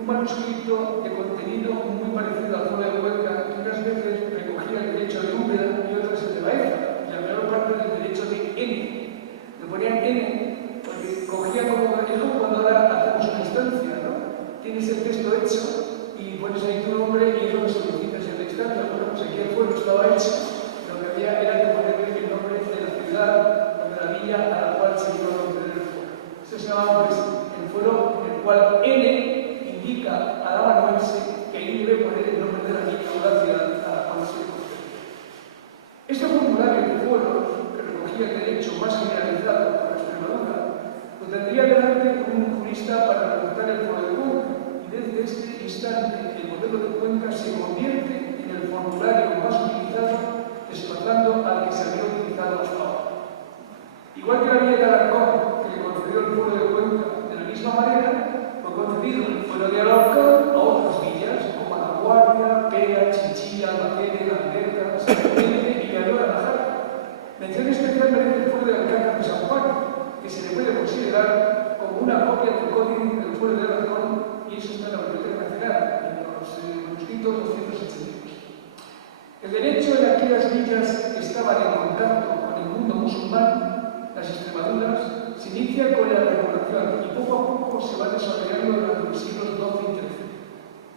un manuscrito de contenido muy parecido al fuero de Cuenca, que unas veces recogía el derecho de Úbeda y otras el de Baeza, y la mayor parte del derecho de N. Le ponían N porque cogía como ejemplo cuando ahora hacemos una instancia, ¿no? Tienes el texto hecho y pones ahí tu nombre y es lo que solicitas en la instancia. Bueno, pues aquí el fuero estaba hecho, lo que había era que ponerle el nombre de la ciudad o de la villa a la cual se iba a conceder el fuero. Eso se llama pues, el fuero en el cual N indica al amanuense que ahí debe poner el nombre de la villa o la ciudad a la cual se concede. Este formulario de fuero, que recogía el derecho más generalizado para Extremadura, lo tendría delante un jurista para redactar el fuero de Cuenca, y desde este instante el modelo de Cuenca se convierte en el formulario más utilizado, desplazando al que se había utilizado hasta ahora. Igual que la villa de Alarcón, que le concedió el fuero de Cuenca, de la misma manera, fue concedido el fuero de Alarcón a otras villas, como La Guardia, Pera, Chinchilla, Albacete, La Alberca, San Vicente y Villanueva de la Jara. Mención especial merece el fuero de Alcázar de San Juan, que se le puede considerar como una copia del código del fuero de Alarcón, y eso está en la Biblioteca Nacional, en los manuscritos 282. El derecho de aquellas villas que estaban en contacto con el mundo musulmán, las Extremaduras, se inicia con la regulación y poco a poco se va desarrollando durante los siglos XII y XIII.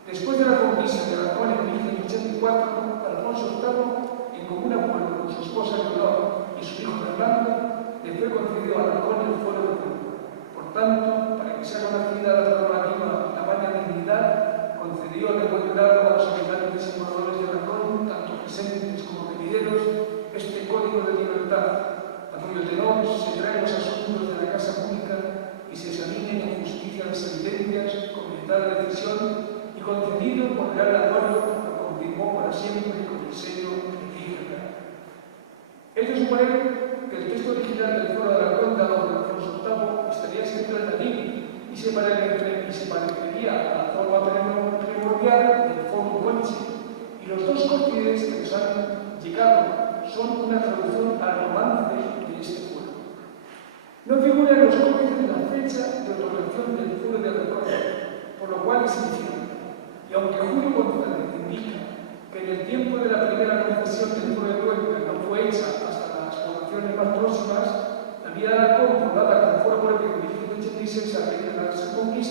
Después de la conquista de Alarcón en 1184, Alfonso VIII, en común acuerdo con su esposa Leonor y su hijo Fernando, le fue concedido a Alarcón el fuero de Cuenca. Por tanto, para que sea conocida la prerrogativa y la vana dignidad, concedió de buen grado a los habitantes y moradores de Alarcón, tanto presentes como venideros, este código de libertad, a cuyo tenor se traen los asuntos de la casa pública y se examinen en justicia las sentencias con libertad de decisión y concedido por real acuerdo, lo confirmó para siempre con el sello de Fíjate. Es de suponer que el texto original del fuero de Alarcón dado por Alfonso VIII estaría escrito en latín y se parecería a la forma primordial del Forum Conchi, y los dos códices que nos han llegado son una traducción al romance de este fuero. No figura en los códices la fecha de otorgación del fuero de Alarcón, por lo cual es incierto. Y aunque Julio González indica que en el tiempo de la primera concesión del fuero de Cuenca no fue hecha hasta las poblaciones más próximas, la vía de Alarcón, poblada con fuero propio en 1186 a raíz de la conquista,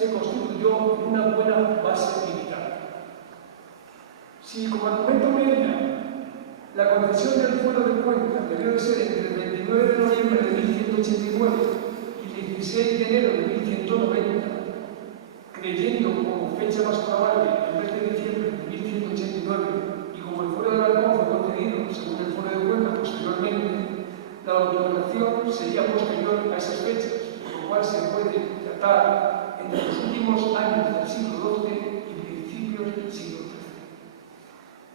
se constituyó en una buena base militar. Si como argumento media la concesión del fuero de Cuenca debió de ser entre el 29 de noviembre de 1189 y el 16 de enero de 1190, creyendo como fecha más probable el mes de diciembre de 1189 y como el fuero de Alarcón fue concedido según el fuero de Cuenca posteriormente, la autorización sería posterior a esas fechas, por lo cual se puede tratar entre los últimos años del siglo XII y principios del siglo XIII.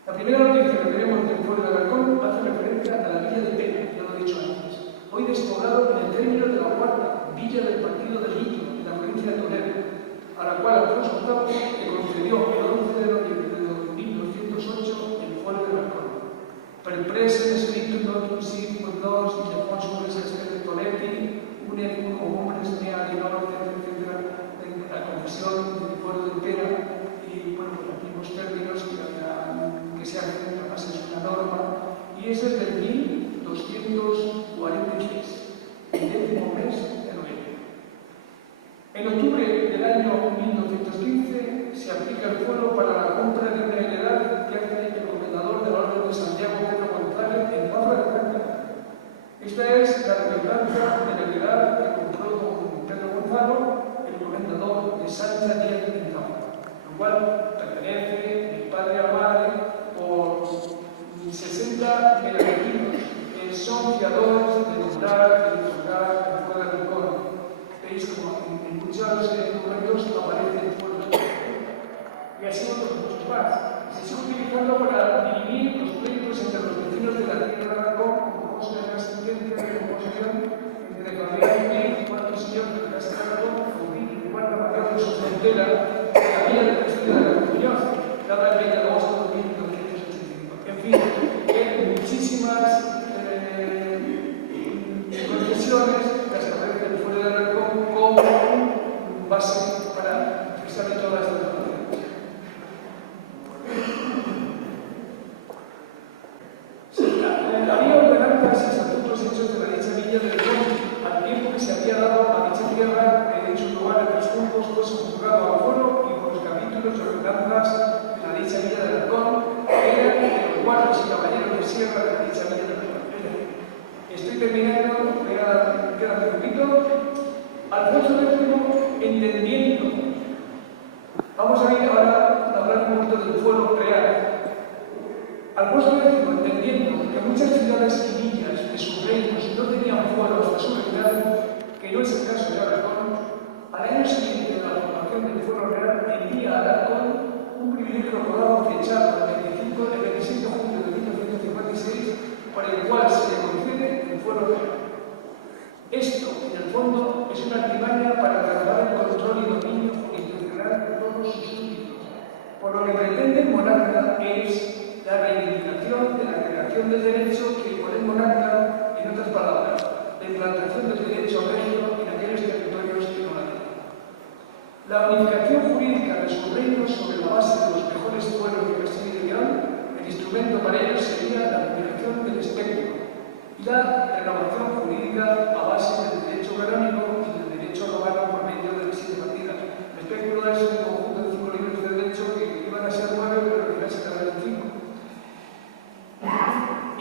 La primera noticia que tenemos del fuero de Alarcón hace referencia a la villa de Pena, ya lo he dicho antes, hoy despoblado en el término de la cuarta villa del partido de Lito, en la provincia de Toledo, a la cual Alfonso VIII le concedió el 11 de noviembre de 1208 el fuero de Alarcón. Per prese scritto non si dos y Alfonso de Toletti, un hombres mea de norte, etcétera, en la concesión del fuero de Pena y bueno, los mismos términos que se hacen a base de una norma, y es el del 1246, el 10º mes de noviembre. En octubre del año 1915 se aplica el fuero para la compra de una heredad que hace el comendador de la Orden de Santiago, Pedro González, en Pablo de Cuenca. Esta es la representanza de la heredad que compró con Pedro Gonzalo, el comendador de Sancha Díaz de Mendoza, lo cual pertenece el padre a madre por 60 megavatinos que son fiadores de lograr, el fuero de Alarcón. Veis como en muchos documentos aparece el fuero de Alarcón. Y así otros muchos más. Se sigue utilizando para dirimir los pleitos entre los vecinos de la tierra de Alarcón, como consta en la sentencia de composición entre Fabián y cuarto señor de la casa de Alarcón, Faudín y guarda mayor de su frontera, que había de Castillo de la Comunidad, daba el 20 de agosto de 1985. En fin, muchísimas concesiones que establecen el fuero de Alarcón como base para precisamente todas estas relaciones. Había ordenanzas y estatutos hechos de la dicha villa del Monte, al tiempo que se había dado a dicha tierra en dicho lugar de tres puntos, fue subjugado al fuero y por los capítulos de ordenanzas de la dicha villa del Alarcón, que eran de los guardas y caballeros de sierra de la dicha villa del Alarcón. Estoy terminando, queda muy poquito. Alfonso X, entendiendo, vamos a ir ahora a hablar un poquito del fuero real. Alfonso X, entendiendo que muchas ciudades y villas de sus reinos no tenían fuero hasta su reinado, que no es el caso de Alarcón, al año siguiente de la formación del fuero real envía a Alarcón un privilegio acordado fechado el 26 de junio de 1956, por el cual se le concede el fuero real. Esto, en el fondo, es una artimaña para trasladar el control y dominio jurisdiccional de todos sus súbditos. Por lo que pretende el monarca es la reivindicación de la creación del derecho que impone el monarca, en otras palabras, la implantación del derecho regio en aquellos territorios que no la tienen. La unificación jurídica de sus reinos sobre la base de los mejores fueros de Castilla y León, el instrumento para ello sería la publicación del espectro y la renovación jurídica a base del derecho canónico y del derecho romano por medio de las 7 partidas. El espectro es un conjunto de 5 libros de derecho que iban a ser 9, pero al final se quedaron en 5.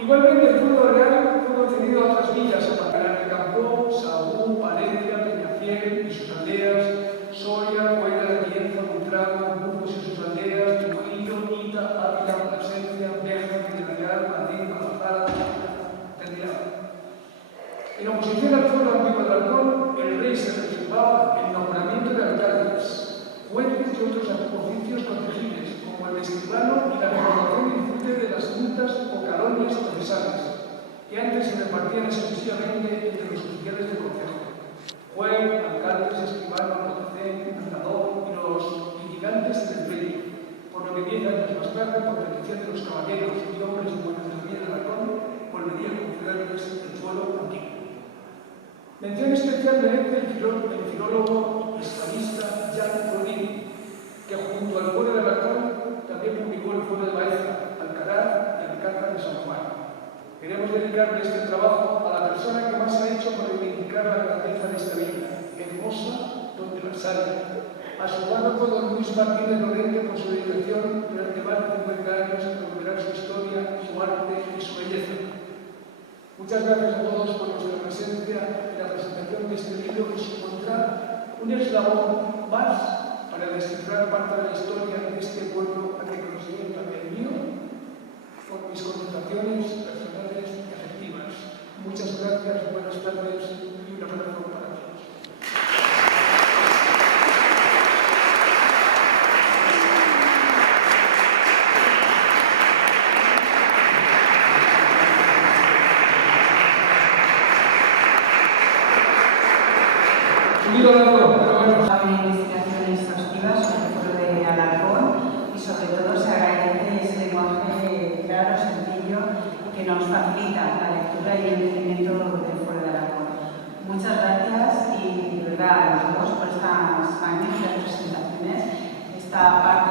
Igualmente, el fuero real fue concedido a otras villas, a Pacalar de Campó, Sahagún, Palencia, Peñafiel y sus aldeas, Soria, Cuenca, Lienzo, Buitrago, Burgos y sus aldeas, Trujillo, Ita, Ávila, Plasencia, Béjar, Villarreal, Madrid, Guadalajara, en oposición al fuero antiguo de Alarcón, el rey se reservaba el nombramiento de alcaldes, jueces y otros oficios protegibles, como el de escribano y la recordación disfrute de las multas o calumnias procesales, que antes se repartían exclusivamente entre los oficiales del Consejo. Juez, alcaldes, escribano, protección, mandador y los litigantes del pleito, por lo que 10 años más tarde, por petición de los caballeros y hombres de buena familia de Alarcón, volvería a concederles el fuero antiguo. Mención especial merece el filólogo hispanista Jan Rodin, que junto al fuero de Alarcón también publicó el fuero de Baeza, Alcalá y Alcázar de San Juan. Queremos dedicarle este trabajo a la persona que más ha hecho por reivindicar la grandeza de esta villa, hermosa donde la sal A su párroco, don Luis Martínez Lorente, por su dedicación durante más de 50 años a recuperar su historia, su arte y su belleza. Muchas gracias a todos por vuestra presencia en la presentación de este libro, que supondrá un eslabón más para descifrar parte de la historia de este pueblo a que considero también mío, por mis connotaciones personales y afectivas. Muchas gracias, buenas tardes y un abrazo para todos. Una investigación exhaustiva sobre el pueblo de Alarcón y sobre todo se agradece ese lenguaje claro, sencillo y que nos facilita la lectura y el entendimiento del pueblo de Alarcón. Muchas gracias y de verdad a los dos por estas magníficas presentaciones. Esta parte